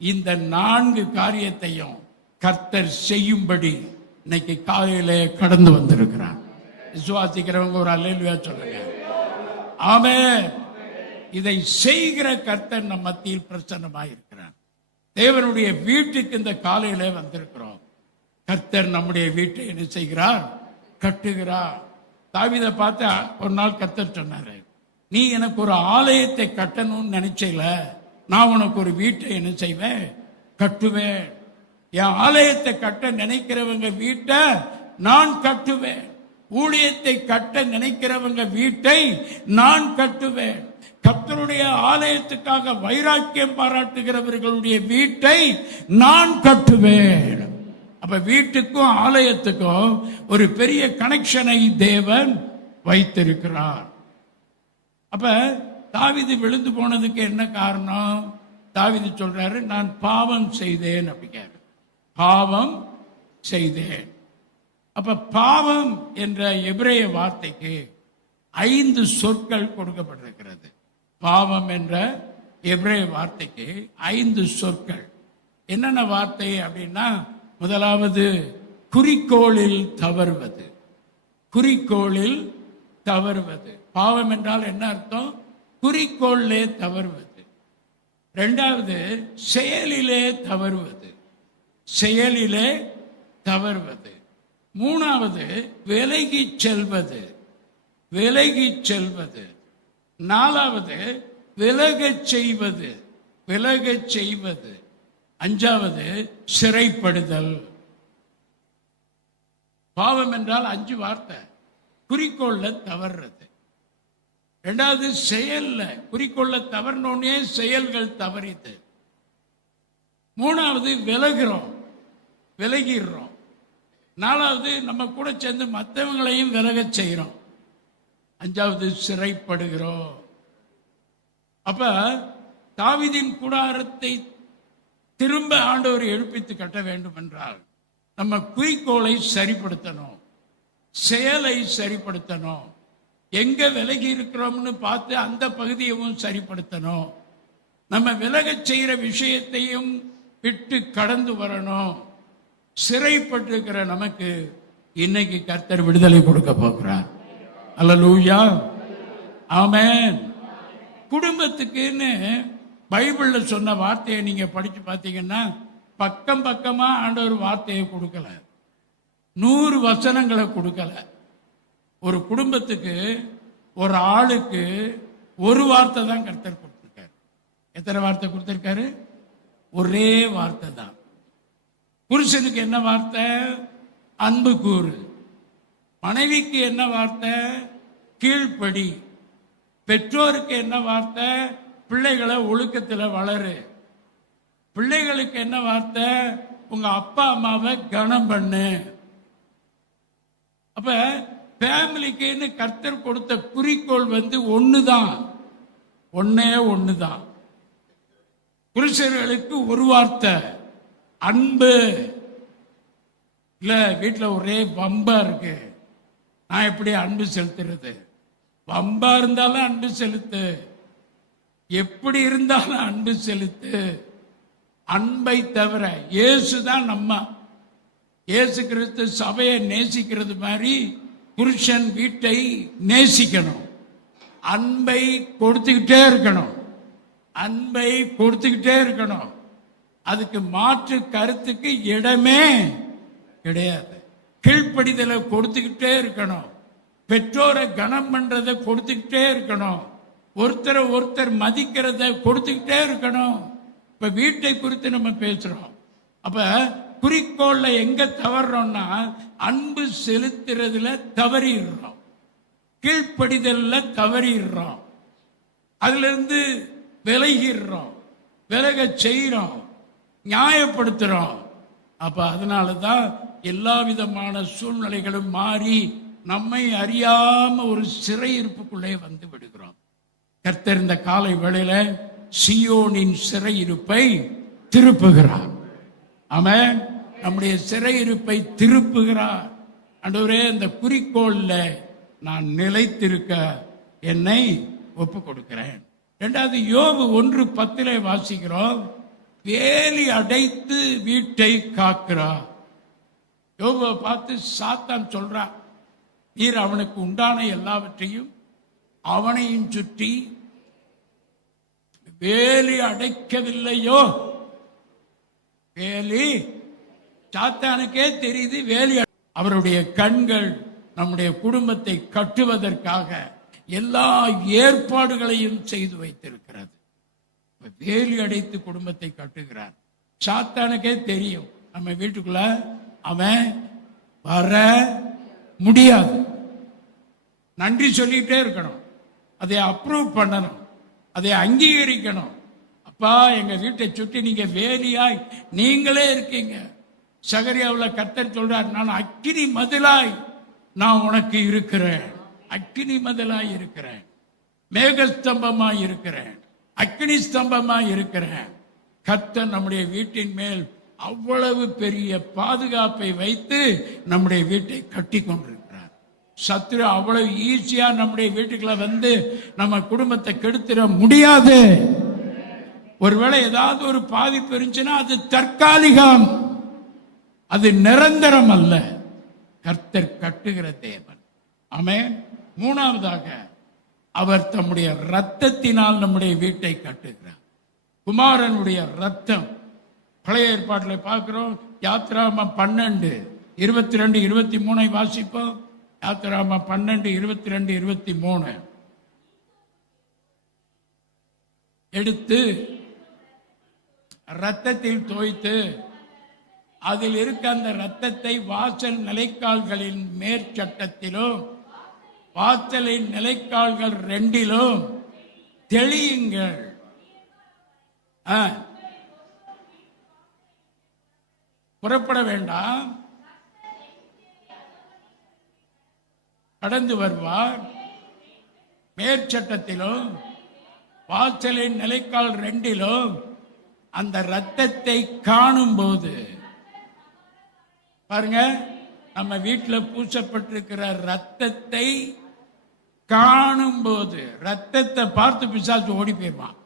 இந்த 4 காரியத்தையும் கர்த்தர் செய்யும்படி இன்னைக்கு காலையிலே கடந்து வந்திருக்கிறார். விசுவாசிக்கிறவங்க ஒரு அல்லேலூயா சொல்லுங்க. ஆமென். இதை செய்கிற கர்த்தர் நம் மத்தியில் பிரசன்னமாயிருக்கிறார். தேவனுடைய வீட்டுக்கு இந்த காலையிலே வந்திருக்கிறோம். கர்த்தர் நம்முடைய வீட்டை என்ன செய்கிறார்? கட்டுகிறார். தாவீதை பார்த்து ஒரு நாள் கர்த்தர் சொன்னாரு, நீ எனக்கு ஒரு ஆலயத்தை கட்டணும்னு நினைச்சல, நான் உனக்கு ஒரு வீட்டை என்ன செய்வேன்? கட்டுவேன். என் ஆலயத்தை கட்ட நினைக்கிறவங்க வீட்டை நான் கட்டுவேன். ஊழியத்தை கட்ட நினைக்கிறவங்க வீட்டை நான் கட்டுவேன். கர்த்தருடைய ஆலயத்துக்காக வைராக்கியம் பாராட்டுகிறவர்களுடைய வீட்டை நான் கட்டுவேன். அப்ப வீட்டுக்கும் ஆலயத்துக்கும் ஒரு பெரிய கனெக்ஷனை தேவன் வைத்திருக்கிறார். அப்ப தாவீது விழுந்து போனதுக்கு என்ன காரணம்? தாவீது சொல்றாரு, நான் பாவம் செய்தேன் அப்படிங்கிறாரு. பாவம் செய்தேன். அப்ப பாவம் என்ற எபிரேய வார்த்தைக்கு 5 சொற்கள் கொடுக்கப்பட்டிருக்கிறது. பாவம் என்ற எபிரேய வார்த்தைக்கு 5 சொற்கள். என்னென்ன வார்த்தை அப்படின்னா, முதலாவது குறிக்கோளில் தவறுவது. குறிக்கோளில் தவறுவது. பாவம் என்றால் என்ன அர்த்தம்? குறிக்கோளிலே தவறுவது. இரண்டாவது செயலிலே தவறுவது. செயலிலே தவறுவது. மூணாவது விலகி செல்வது. விலகி செல்வது. நாலாவது விலகச் செய்வது. விலகச் செய்வது. அஞ்சாவது சிறைப்படுதல். பாவம் என்றால் 5 வார்த்தை. குறிக்கோள்ல தவறுறது. இரண்டாவது செயல்ல, குறிக்கோள்ல தவறினோடனே செயல்கள் தவறிது. மூணாவது விலகிறோம், விலகிடுறோம். நாலாவது நம்ம கூட சேர்ந்து மற்றவங்களையும் விலகச் செய்கிறோம். அஞ்சாவது சிறைப்படுகிறோம். அப்ப தாவீதின் கூடாரத்தை திரும்ப ஆண்டவர் எழுப்பித்து கட்ட வேண்டும் என்றால் நம்ம குறிக்கோளை சரிப்படுத்தணும், செயலை சரிப்படுத்தணும். எங்க விலகி இருக்கிறோம்னு பார்த்து அந்த பகுதியையும் சரிப்படுத்தணும். நம்ம விலகச் செய்கிற விஷயத்தையும் விட்டு கடந்து வரணும். சிறைப்பட்டிருக்கிற நமக்கு இன்னைக்கு கர்த்தர் விடுதலை கொடுக்க போகிறார். அல்லேலூயா, ஆமென். குடும்பத்துக்குன்னு பைபிள்ல சொன்ன வார்த்தையை நீங்க படிச்சு பார்த்தீங்கன்னா, பக்கம் பக்கமா ஆண்டவர் வார்த்தையை கொடுக்கல, 100 வசனங்களை கொடுக்கல. ஒரு குடும்பத்துக்கு, ஒரு ஆளுக்கு ஒரு வார்த்தை தான் கர்த்தர் கொடுத்திருக்காரு. எத்தனை வார்த்தை கொடுத்திருக்காரு? ஒரே வார்த்தை தான். புருஷனுக்கு என்ன வார்த்தை? அன்பு கூறு. மனைவிக்கு என்ன வார்த்தை? கீழ்ப்படி. பெற்றோருக்கு என்ன வார்த்தை? பிள்ளைகளை ஒழுக்கத்தில் வளரு. பிள்ளைகளுக்கு என்ன வார்த்தை? உங்க அப்பா அம்மாவை கனம் பண்ணு. அப்ப ஃபேமிலிக்குன்னு கர்த்தர் கொடுத்த குறிக்கோள் ஒண்ணுதான், ஒண்ணுதான். புருஷர்களுக்கு ஒரு வார்த்தை, அன்பு. இல்ல வீட்டில் ஒரே வம்பா இருக்கு, நான் எப்படி அன்பு செலுத்துறது? வம்பா இருந்தாலும் அன்பு செலுத்து, எப்படி இருந்தாலும் அன்பு செலுத்து. அன்பை தவிர இயேசுதான் நம்ம. இயேசு கிறிஸ்து சபையை நேசிக்கிறது மாதிரி புருஷன் வீட்டை நேசிக்கணும். அன்பை கொடுத்துக்கிட்டே இருக்கணும், அன்பை கொடுத்துக்கிட்டே இருக்கணும். அதுக்கு மாற்று கருத்துக்கு இடமே கிடையாது. கீழ்ப்படிதலை கொடுத்துக்கிட்டே இருக்கணும். பெற்றோரை கனம் பண்றதை கொடுத்துக்கிட்டே இருக்கணும். ஒருத்தரை ஒருத்தர் மதிக்கிறத கொடுத்துக்கிட்டே இருக்கணும். இப்ப வீட்டை குறித்து நம்ம பேசுறோம். அப்ப குறிக்கோள்ல எங்க தவறுறோம்னா, அன்பு செலுத்துறதுல தவறிடுறோம், கீழ்ப்படிதல்ல தவறிடுறோம், அதுல இருந்து விலகிடுறோம், விலக செய்யறோம், நியாயப்படுத்துறோம். அப்ப அதனாலதான் எல்லா விதமான சூழ்நிலைகளும் மாறி நம்மை அறியாம ஒரு சிறையிருப்புக்குள்ளே வந்து விடுகிறோம். கர்த்தர் இந்த காலை வேளையில சீயோனின் சிறையிருப்பை திருப்புகிறார். ஆமென். நம்முடைய சிறையிருப்பை திருப்புகிறார். ஆண்டவரே, இந்த குறிக்கோள்ல நான் நிலைத்திருக்க என்னை ஒப்பு கொடுக்கிறேன். இரண்டாவது யோபு 1:10 வாசிக்கிறோம், வேலி அடைத்து வீட்டை காக்கிறார். யோபுவை பார்த்து சாத்தான் சொல்றான், நீர் அவனுக்கு உண்டான எல்லாவற்றையும் அவனையும் சுற்றி வேலி அடைக்கவில்லையோ? வேலி சாத்தானுக்கே தெரியுது வேலி. அவருடைய கண்கள் நம்முடைய குடும்பத்தை கட்டுவதற்காக எல்லா ஏற்பாடுகளையும் செய்து வைத்திருக்கிறது. வேலி அடைத்து குடும்பத்தை கட்டுகிறார். சாத்தானுக்கே தெரியும் நம்ம வீட்டுக்குள்ள அவன் வர முடியாது. நன்றி சொல்லிட்டே இருக்கணும், அதை அப்ரூவ் பண்ணணும், அதை அங்கீகரிக்கணும். அப்பா, எங்க வீட்டை சுற்றி நீங்க வேலியாய் நீங்களே இருக்கீங்க. சகரியாவில் கர்த்தர் சொல்றார், நான் அக்கினி மதிலாய் நான் உனக்கு இருக்கிறேன். அக்கினி மதிலாய் இருக்கிறேன், மேகஸ்தம்பமாய் இருக்கிறேன், அக்கினி ஸ்தம்பமாய் இருக்கிறேன். கர்த்தர் நம்முடைய வீட்டின் மேல் அவ்வளவு பெரிய பாதுகாப்பை வைத்து நம்முடைய வீட்டை கட்டி கொண்டிருக்கிறார். சத்துரு அவ்வளவு ஈஸியா நம்முடைய வீட்டுக்குள்ள வந்து நம்ம குடும்பத்தை கெடுத்துட முடியாது. ஒருவேளை ஏதாவது ஒரு பாதிப்பு இருந்துச்சுன்னா அது தற்காலிகம், அது நிரந்தரம் அல்ல. கர்த்தர் கட்டுகிற தேவன். ஆமென். மூணாவதாக, அவர் தம்முடைய இரத்தத்தினால் நம்முடைய வீட்டை கட்டுகிறார். குமாரனுடைய இரத்தம். பழைய ஏற்பாட்டில் பார்க்கிறோம். யாத்திராகமம் 12:22-23 வாசிப்போம். யாத்திராகமம் 12:22-23 எடுத்து இரத்தத்தில் தோய்த்து அதில் இருக்க அந்த இரத்தத்தை வாசல் நிலைக்கால்களின் மேற்சட்டத்திலும் வாசலின் நிலைக்கால்கள் 2 தெளியுங்கள். புறப்பட வேண்டாம், கடந்து வருவார். மேற்சட்டத்திலும் வாசலின் நிலைக்கால் 2 அந்த இரத்தத்தை காணும் போது, பாருங்க, நம்ம வீட்டில் பூசப்பட்டிருக்கிற இரத்தத்தை காணும் போது, இரத்தத்தை பார்த்து பிசாசு ஓடி போயிருவான்.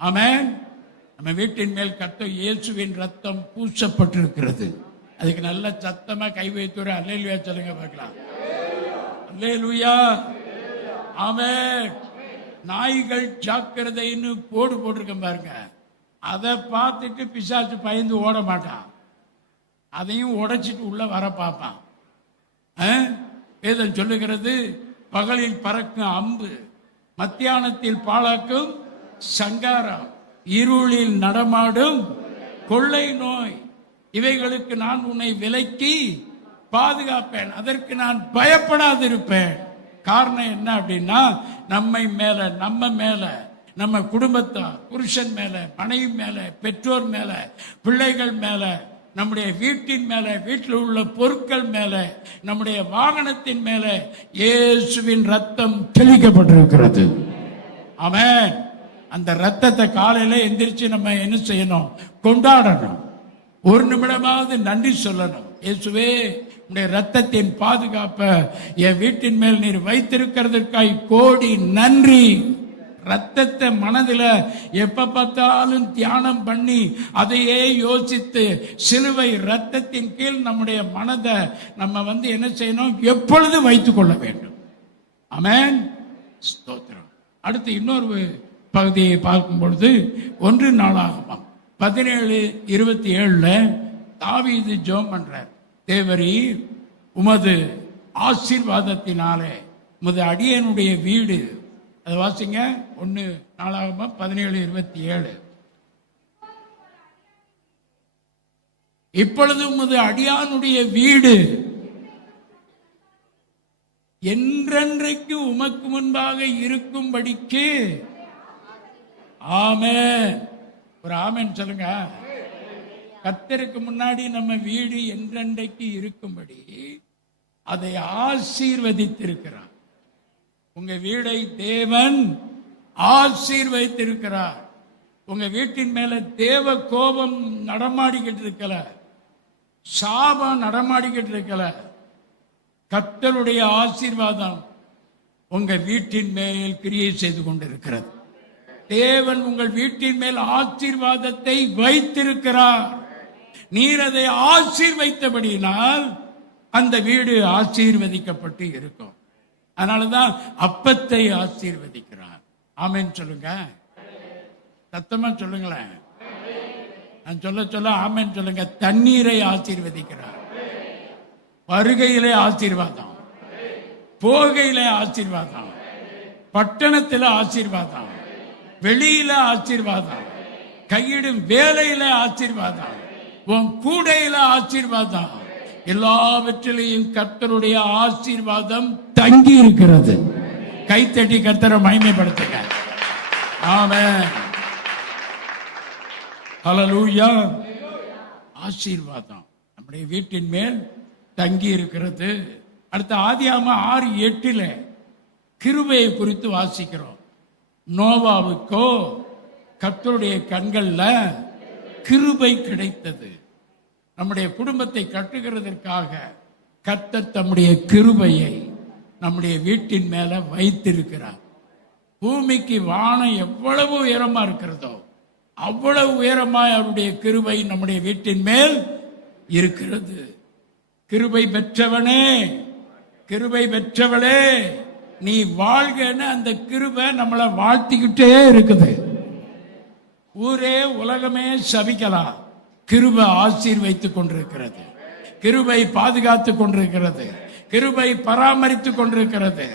ஆமென். நம்ம வீட்டின் மேல் கர்த்தர் இயேசுவின் ரத்தம் பூசப்பட்டிருக்கிறது. அதுக்கு நல்ல சத்தமா கை வைத்து அல்லேலூயா சொல்லுங்க பார்க்கலாம். அல்லேலூயா. ஆமென். நாய்கள் ஜாக்கிரதைன்னு போடு போட்டிருக்கேன் பாருங்க. அதை பார்த்துட்டு பிசாசு பயந்து ஓட மாட்டான், அதையும் உடைச்சிட்டு உள்ள வர பார்ப்பான். வேதம் சொல்லுகிறது, பகலில் பறக்கும் அம்பு, மத்தியானத்தில் பாழாக்கும் சங்காரம், இருளில் நடமாடும் கொள்ளை நோய், இவைகளுக்கு நான் உன்னை விலக்கி பாதுகாப்பேன், அதற்கு நான் பயப்படாதிருப்பேன். காரணம் என்ன அப்படின்னா, நம்ம மேல நம்ம குடும்பத்தார், புருஷன் மேல, மனைவி மேல, பெற்றோர் மேல, பிள்ளைகள் மேல, நம்முடைய வீட்டின் மேல, வீட்டில் உள்ள பொருட்கள் மேல, நம்முடைய வாகனத்தின் மேல இயேசுவின் ரத்தம் தெளிக்கப்பட்டிருக்கிறது. ஆமென். அந்த ரத்தத்தை காலையில எந்திரிச்சு நம்ம என்ன செய்யணும்? கொண்டாடணும். ஒரு நிமிடமாவது நன்றி சொல்லணும். இயேசுவே, உடைய ரத்தத்தின் பாதுகாப்பை என் வீட்டின் மேல் நீர் வைத்திருக்கிறதற்காய் கோடி நன்றி. ரத்தத்தை மனதில் எப்ப பார்த்தாலும் தியானம் பண்ணி அதையே யோசித்து சிலுவை ரத்தத்தின் கீழ் நம்முடைய மனதை நம்ம என்ன செய்யணும்? எப்பொழுது வைத்துக் கொள்ள வேண்டும். ஆமென். ஸ்தோத்திரம். அடுத்து இன்னொரு பகுதியை பார்க்கும் பொழுது 1 நாளாகமம் 17:27 தாவீது ஜெபம் பண்றார். தேவரீர் உமது ஆசீர்வாதத்தினாலே உமது அடியனுடைய வீடு, அதை வாசிங்க. 1 நாளாகமம் 17:27 இப்பொழுது உமது அடியானுடைய வீடு என்றென்றைக்கு உமக்கு முன்பாக இருக்கும்படிக்கு. ஆமென். ஒரு ஆமென் சொல்லுங்க. கர்த்தருக்கு முன்னாடி நம்ம வீடு என்றென்றைக்கு இருக்கும்படி அதை ஆசீர்வதித்திருக்கிறார். உங்க வீடை தேவன் ஆசீர்வதித்திருக்கிறார். உங்க வீட்டின் மேல தேவ கோபம் நடமாடிக்கிட்டு இருக்கல, சாபம் நடமாடிக்கிட்டு இருக்கல. கர்த்தருடைய ஆசீர்வாதம் உங்க வீட்டின் மேல் கிரியை செய்து கொண்டிருக்கிறது. தேவன் உங்கள் வீட்டின் மேல் ஆசீர்வாதத்தை வைத்திருக்கிறார். நீர் அதை ஆசீர்வைத்தபடியினால் அந்த வீடு ஆசீர்வதிக்கப்பட்டு இருக்கும். அதனாலதான் அப்பத்தை ஆசீர்வதிக்கிறார். ஆமென் சொல்லுங்க, சத்தமா சொல்லுங்களேன். நான் சொல்ல ஆமென் சொல்லுங்க. தண்ணீரை ஆசீர்வதிக்கிறார். வருகையிலே ஆசீர்வாதம், போகையிலே ஆசீர்வாதம், பட்டணத்தில ஆசீர்வாதம், வெளியில ஆசீர்வாதம், கையிடும் வேலையில ஆசீர்வாதம், உன் கூடையில ஆசீர்வாதம், எல்லாவற்றிலையும் கர்த்தருடைய ஆசீர்வாதம் தங்கி இருக்கிறது. கைத்தட்டி கர்த்தரை மகிமைப்படுத்துங்க. ஆமென், ஹல்லேலூயா. ஆசீர்வாதம் நம்முடைய வீட்டின் மேல் தங்கி இருக்கிறது. அடுத்த ஆதியாகமம் 6:8 கிருபையை குறித்து வாசிக்கிறோம். நோவாவுக்கோ கர்த்தருடைய கண்கள்ல கிருபை கிடைத்தது. நம்முடைய குடும்பத்தை கட்டுகிறதற்காக கர்த்தர் தம்முடைய கிருபையை நம்முடைய வீட்டின் மேல வைத்திருக்கிறார். பூமிக்கு வானம் எவ்வளவு உயரமா இருக்கிறதோ அவ்வளவு உயரமாய் அவருடைய கிருபை நம்முடைய வீட்டின் மேல் இருக்கிறது. கிருபை பெற்றவனே, கிருபை பெற்றவளே, நீ வாழ்கன்னு அந்த கிருபை நம்மளை வாழ்த்திக்கிட்டே இருக்குது. ஊரே உலகமே சபிக்கலாம், கிருபை ஆசீர்வைத்துக் கொண்டிருக்கிறது, கிருபை பாதுகாத்துக் கொண்டிருக்கிறது, கிருபை பராமரித்துக் கொண்டிருக்கிறது.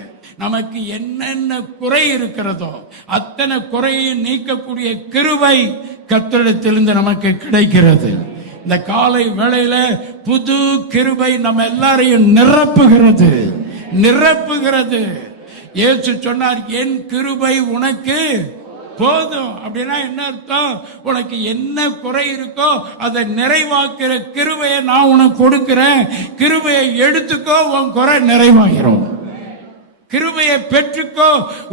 நமக்கு என்னென்ன குறை இருக்கிறதோ அத்தனை குறையை நீக்கக்கூடிய கிருபை கர்த்தரிடத்திலிருந்து நமக்கு கிடைக்கிறது. இந்த காலை வேளையில புது கிருபை நம்ம எல்லாரையும் நிரப்புகிறது, நிரப்புகிறது. இயேசு சொன்னார், என் கிருபை உனக்கு போதும். அப்படின்னா என்ன அர்த்தம்? உனக்கு என்ன குறை இருக்கோ அதை நிறைவாக்குற கிருபையை நான் உனக்கு கொடுக்கிறேன். கிருபையை எடுத்துக்கோ, உன் குறை நிறைவாகிறோம். கிருபையை பெற்றுக்கோ,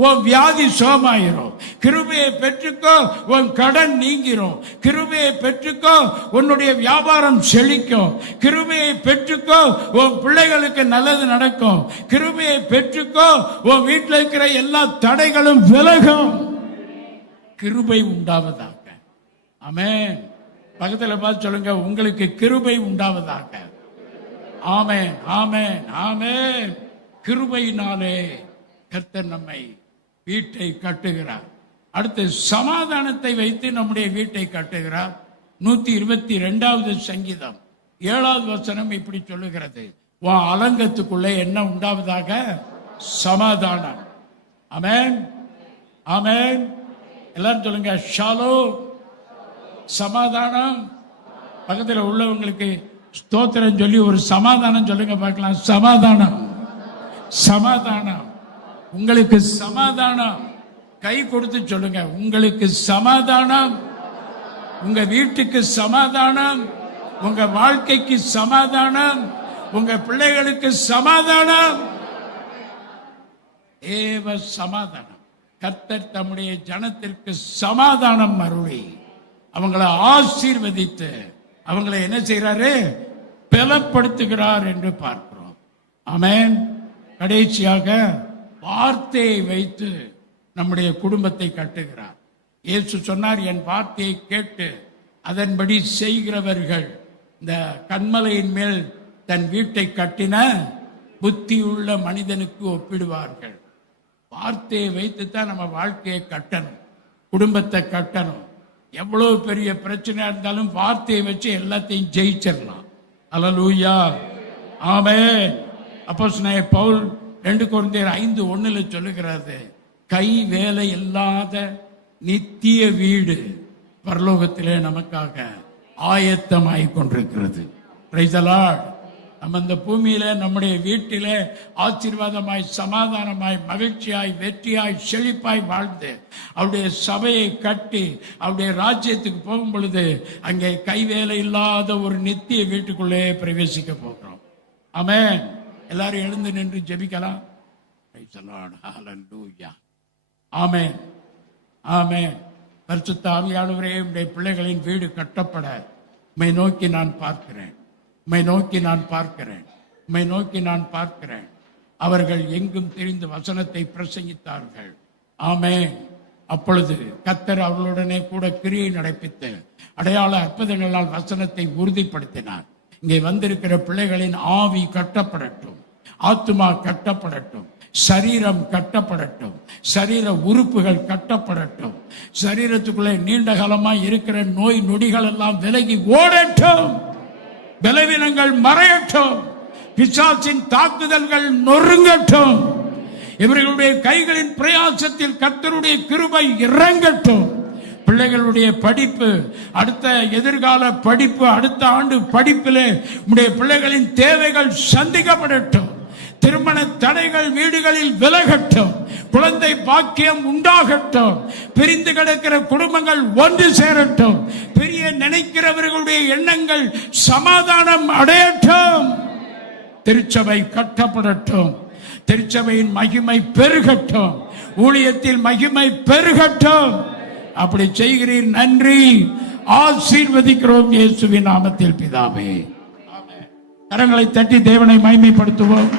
உன் வியாதி சுகமாயிரும். கிருபையை பெற்றுக்கோ, உன் கடன் நீங்கிரும். கிருபையை பெற்றுக்கோ, உன்னுடைய வியாபாரம் செழிக்கும். கிருபையை பெற்றுக்கோ, உன் பிள்ளைகளுக்கு நல்லது நடக்கும். கிருபையை பெற்றுக்கோ, உன் வீட்டில் இருக்கிற எல்லா தடைகளும் விலகும். கிருபை உண்டாவதாக. ஆமென். பக்கத்தில் பார்த்து சொல்லுங்க, உங்களுக்கு கிருபை உண்டாவதாக. ஆமென், ஆமென், ஆமென். கிருபையினாலே கர்த்தர் நம்மை வீட்டை கட்டுகிறார். அடுத்து சமாதானத்தை வைத்து நம்முடைய வீட்டை கட்டுகிறார். 122வது சங்கீதம் 7வது வசனம் இப்படி சொல்லுகிறது, உன் அலங்கத்துக்குள்ளே என்ன உண்டாவதாக? சமாதானம். ஆமென், ஆமென். எல்லாரும் சொல்லுங்க, ஷாலோம். சமாதானம். பக்கத்தில் உள்ளவங்களுக்கு ஸ்தோத்திரம் சொல்லி ஒரு சமாதானம் சொல்லுங்க பார்க்கலாம். சமாதானம், சமாதானம். உங்களுக்கு சமாதானம். கை கொடுத்து சொல்லுங்க, உங்களுக்கு சமாதானம். உங்க வீட்டுக்கு சமாதானம், உங்க வாழ்க்கைக்கு சமாதானம், உங்க பிள்ளைகளுக்கு சமாதானம். ஏவ சமாதானம். கர்த்தர் தம்முடைய ஜனத்திற்கு சமாதானம் அருளி அவங்களை ஆசீர்வதித்து அவங்களை என்ன செய்யறாரு? பலப்படுத்துகிறார் என்று பார்க்கிறோம். ஆமென். கடைசியாக வார்த்தையை வைத்து நம்முடைய குடும்பத்தை கட்டுகிறார். இயேசு சொன்னார், என் வார்த்தையை கேட்டு அதன்படி செய்கிறவர்கள் இந்த கன்மலையின் மேல் தன் வீட்டை கட்டின புத்தியுள்ள மனிதனுக்கு ஒப்பிடுவார்கள். வார்த்தையை வைத்து தான் நம்ம வாழ்க்கையை கட்டணும், குடும்பத்தை கட்டணும். எவ்வளவு பெரிய பிரச்சனையா இருந்தாலும் வார்த்தையை வச்சு எல்லாத்தையும் ஜெயிச்சிடலாம். அல்லேலூயா, ஆமென். அப்போஸ்தலனாகிய பவுல் 2 கொரிந்தியர் 5:1 சொல்லுகிறாரு, கை வேலை இல்லாத நித்திய வீடு பரலோகத்திலே நமக்காக ஆயத்தமாய் கொண்டிருக்கிறது. Praise the Lord. நம்ம இந்த பூமியில நம்முடைய வீட்டிலே ஆசீர்வாதமாய், சமாதானமாய், மகிழ்ச்சியாய், வெற்றியாய், செழிப்பாய் வாழ்ந்து அவருடைய சபையை கட்டி அவருடைய ராஜ்யத்துக்கு போகும் பொழுது அங்கே கைவேலை இல்லாத ஒரு நித்திய வீட்டுக்குள்ளே பிரவேசிக்க போகிறோம். ஆமென். எல்லாரும் எழுந்து நின்று ஜெபிக்கலாம். Praise the lord. ஹல்லேலூயா. ஆமென், ஆமென். பரிசுத்த ஆவியானவரே, உம்முடைய பிள்ளைகளின் வீடு கட்டப்பட உம்மை நோக்கி நான் பார்க்கிறேன், உம்மை நோக்கி நான் பார்க்கிறேன், உம்மை நோக்கி நான் பார்க்கிறேன். அவர்கள் எங்கும் தெரிந்து வசனத்தை பிரசங்கித்தார்கள். ஆமென். அப்பொழுது கர்த்தர் அவர்களுடனே கூட கிரியை நடப்பித்து அடையாள அற்புதங்களால் வசனத்தை உறுதிப்படுத்தினார். இங்கே வந்திருக்கிற பிள்ளைகளின் ஆவி கட்டப்படட்டும், ஆத்துமா கட்டப்படட்டும், சரீரம் கட்டப்படட்டும், சரீர உறுப்புகள் கட்டப்படட்டும், சரீரத்துக்குள்ளே நீண்ட காலமாய் இருக்கிற நோய் நொடிகள் எல்லாம் விலகி ஓடட்டும், பலவீனங்கள் மறையட்டும், பிசாசின் தாக்குதல்கள் நொறுங்கட்டும், இவர்களுடைய கைகளின் பிரயாசத்தில் கர்த்தருடைய கிருபை இறங்கட்டும். பிள்ளைகளுடைய படிப்பு, அடுத்த எதிர்கால படிப்பு, அடுத்த ஆண்டு படிப்பிலே உடைய பிள்ளைகளின் தேவைகள் சந்திக்கப்படட்டும், திருமண தடைகள் வீடுகளில் விலகட்டும், குழந்தை பாக்கியம் உண்டாகட்டும், பிரிந்து கிடக்கிற குடும்பங்கள் ஒன்று சேரட்டும், பெரிய நினைக்கிறவர்களுடைய எண்ணங்கள் சமாதானம் அடையட்டும், திருச்சபை கட்டப்படட்டும், திருச்சபையின் மகிமை பெருகட்டும், ஊழியத்தில் மகிமை பெருகட்டும். அப்படி செய்கிறீர், நன்றி, ஆசீர்வதிக்கிறோம் இயேசுவின் நாமத்தில் பிதாவே. கரங்களை தட்டி தேவனை மகிமைப்படுத்துவோம்.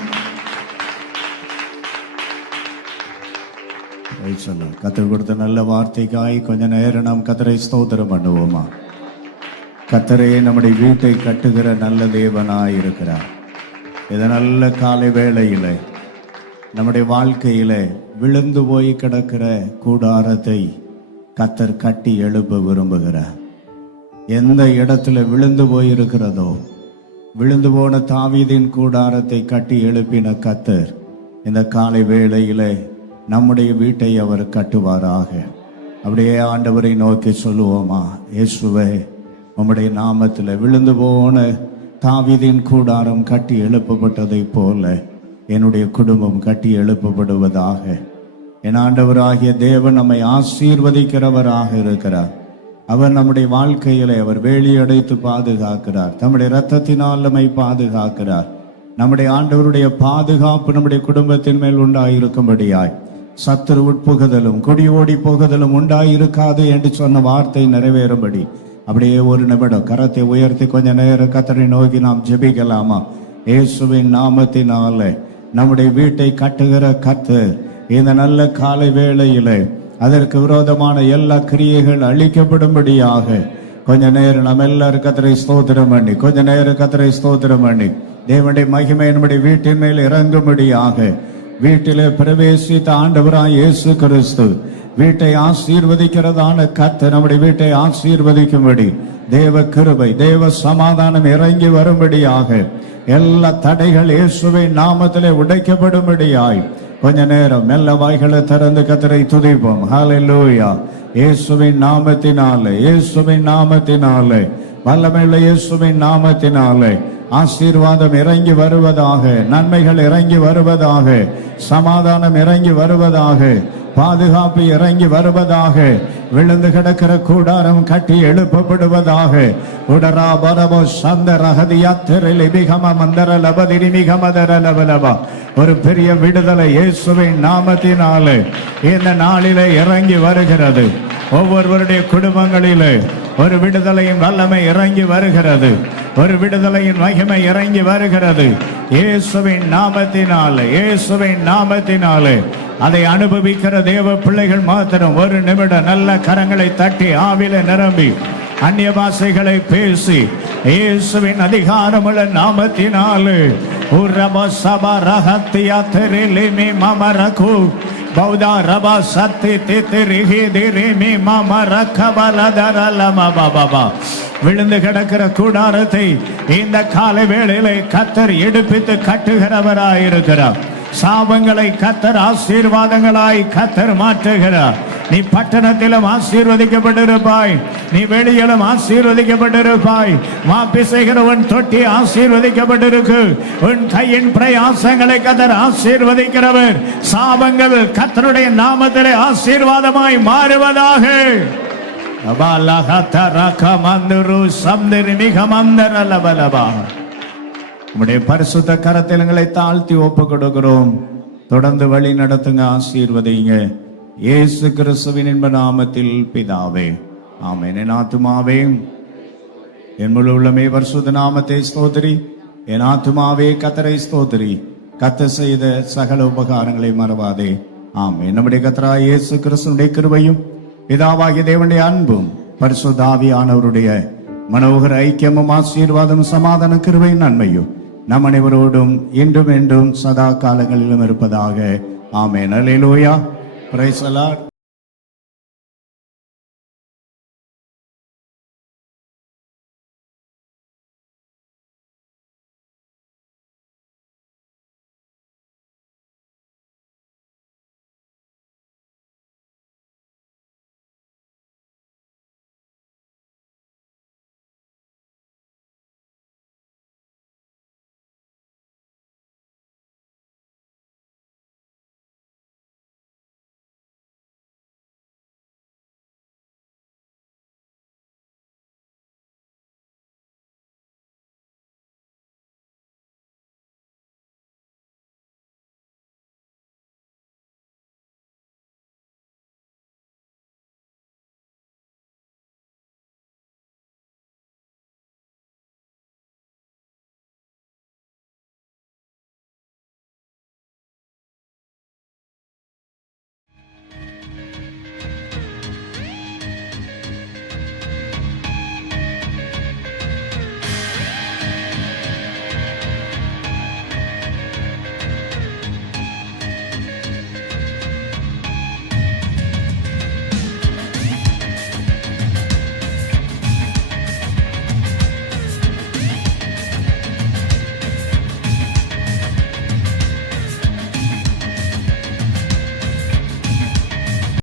கத்தர் கொடுத்த நல்ல வார்த்தைக்காய் கொஞ்ச நேரம் நாம் கத்தரை ஸ்தோத்திரம் பண்ணுவோமா? கத்தரே நம்முடைய வீட்டை கட்டுகிற நல்ல தேவனாய் இருக்கிறார். இது நல்ல காலை வேளையில நம்முடைய வாழ்க்கையில விழுந்து போய் கிடக்கிற கூடாரத்தை கத்தர் கட்டி எழுப்ப விரும்புகிறார். எந்த இடத்துல விழுந்து போயிருக்கிறதோ, விழுந்து போன தாவீதின் கூடாரத்தை கட்டி எழுப்பின கத்தர் இந்த காலை வேளையில நம்முடைய வீட்டை அவர் கட்டுவாராக. அப்படியே ஆண்டவரை நோக்கி சொல்லுவோமா? இயேசுவே, உம்முடைய நாமத்தில் விழுந்து போன தாவீதின் கூடாரம் கட்டி எழுப்பப்பட்டதை போல என்னுடைய குடும்பம் கட்டி எழுப்பப்படுவதாக. என் ஆண்டவராகிய தேவன் நம்மை ஆசீர்வதிக்கிறவராக இருக்கிறார். அவர் நம்முடைய வாழ்க்கையிலே அவர் வேலியடைத்து பாதுகாக்கிறார். நம்முடைய இரத்தத்தினால் நம்மை பாதுகாக்கிறார். நம்முடைய ஆண்டவருடைய பாதுகாப்பு நம்முடைய குடும்பத்தின் மேல் உண்டாயிருக்கும்படியாய் சத்துரு உட்புகுதலும் கொடியோடி போகுதலும் உண்டாயிருக்காது என்று சொன்ன வார்த்தை நிறைவேறும்படி அப்படியே ஒரு நிமிடம் கரத்தை உயர்த்தி கொஞ்ச நேரம் கர்த்தரை நோக்கி நாம் ஜெபிக்கலாமா? இயேசுவின் நாமத்தினாலே நம்முடைய வீட்டை கட்டுகிற கர்த்தர் இந்த நல்ல காலை வேளையிலே அதற்கு விரோதமான எல்லா கிரியைகள் அழிக்கப்படும்படியாக கொஞ்ச நேரம் நம்ம எல்லாரும் கர்த்தரை ஸ்தோத்திரம் பண்ணி கொஞ்ச நேரம் கர்த்தரை ஸ்தோத்திரம் பண்ணி தேவனுடைய மகிமை நம்முடைய வீட்டின் மேல் இறங்கும்படியாக வீட்டிலே பிரவேசித்த ஆண்டவராய் இயேசு கிறிஸ்து வீட்டை ஆசீர்வதிக்கிறதான கர்த்தர் நம்முடைய வீட்டை ஆசீர்வதிக்கும்படி தேவ கிருபை தேவ சமாதானம் இறங்கி வரும்படியாக எல்லா தடைகள் இயேசுவின் நாமத்திலே உடைக்கப்படும்படியாய் கொஞ்ச நேரம் மெல்ல வாய்களை திறந்து கர்த்தரை துதிப்போம். ஹல்லேலூயா. இயேசுவின் நாமத்தினாலே, இயேசுவின் நாமத்தினாலே, வல்லமையுள்ள இயேசுவின் நாமத்தினாலே ஆசீர்வாதம் இறங்கி வருவதாக, நன்மைகள் இறங்கி வருவதாக, சமாதானம் இறங்கி வருவதாக, பாதுகாப்பு இறங்கி வருவதாக, விழுந்து கிடக்கிற கூடாரம் கட்டி எழுப்பப்படுவதாக. உடரா பரபோ சந்த ரகதியாத்திரில் மிகம மந்தர லபதிரி மிகமதர லபலபா. ஒரு பெரிய விடுதலை இயேசுவின் நாமத்தினாலே இந்த நாளிலே இறங்கி வருகிறது. ஒவ்வொருவருடைய குடும்பங்களிலே ஒரு விடுதலையின் வல்லமை இறங்கி வருகிறது. ஒரு விடுதலையின் மகிமை இறங்கி வருகிறது. இயேசுவின் நாமத்தினாலே, இயேசுவின் நாமத்தினாலே அதை அனுபவிக்கிற தேவ பிள்ளைகள் மாத்திரம் ஒரு நிமிடம் நல்ல கரங்களை தட்டி ஆவில நிரம்பி அந்நிய பாஷைகளை பேசி இயேசுவின் அதிகாரமுள்ள நாமத்தினாலே உரப சபா ரஹத்தியா தெரிலிமி மமரகு பௌதா ரபா சத்தி திரிஹி திரிமி மமரகபலதரலம பாபா. விழுந்து கிடக்கிற கூடாரத்தை இந்த காலை வேளையிலே கர்த்தர் எடுப்பித்து கட்டுகிறவராயிருக்கிறார். சாபங்களை கர்த்தர் ஆசீர்வாதங்களாய் கர்த்தர் மாற்றுகிறார். நீ பட்டணத்திலும் ஆசீர்வதிக்கப்பட்டிருப்பாய், நீ வெளியிலும் ஆசீர்வதிக்கப்பட்டிருப்பாய். மாப்பி செய்கிற உன் தொட்டி ஆசீர்வதிக்கப்பட்டிருக்கு. உன் கையின் பிரயாசங்களை கர்த்தர் ஆசீர்வதிக்கிறவர். சாபங்கள் கர்த்தருடைய நாமத்திலே ஆசீர்வாதமாய் மாறுவதாக. உம்முடைய பரிசுத்த கரத்தில் எங்களை தாழ்த்தி ஒப்பு கொடுக்கிறோம். தொடர்ந்து வழி நடத்துங்க, ஆசீர்வதிங்க. இயேசு கிறிஸ்துவின் இன்ப நாமத்தில் பிதாவே, ஆமென். என் ஆத்துமாவே என் முழு உள்ளமே பரிசுத்த நாமத்தை ஸ்தோத்திரி. என் ஆத்துமாவே கர்த்தரை ஸ்தோத்திரி. கர்த்தர் செய்த சகல உபகாரங்களை மறவாதே. ஆமென். நம்முடைய கர்த்தராகிய இயேசு கிறிஸ்துவினுடைய கிருபையும் பிதாவாகிய தேவனுடைய அன்பும் பரிசுத்த ஆவியானவருடைய மனோகர ஐக்கியமும் ஆசீர்வாதம் சமாதான கிருபை நன்மையும் நம் அனைவரோடும் இன்றும் என்றும் சதா காலங்களிலும் இருப்பதாக. ஆமென். அல்லேலூயா. Praise the Lord.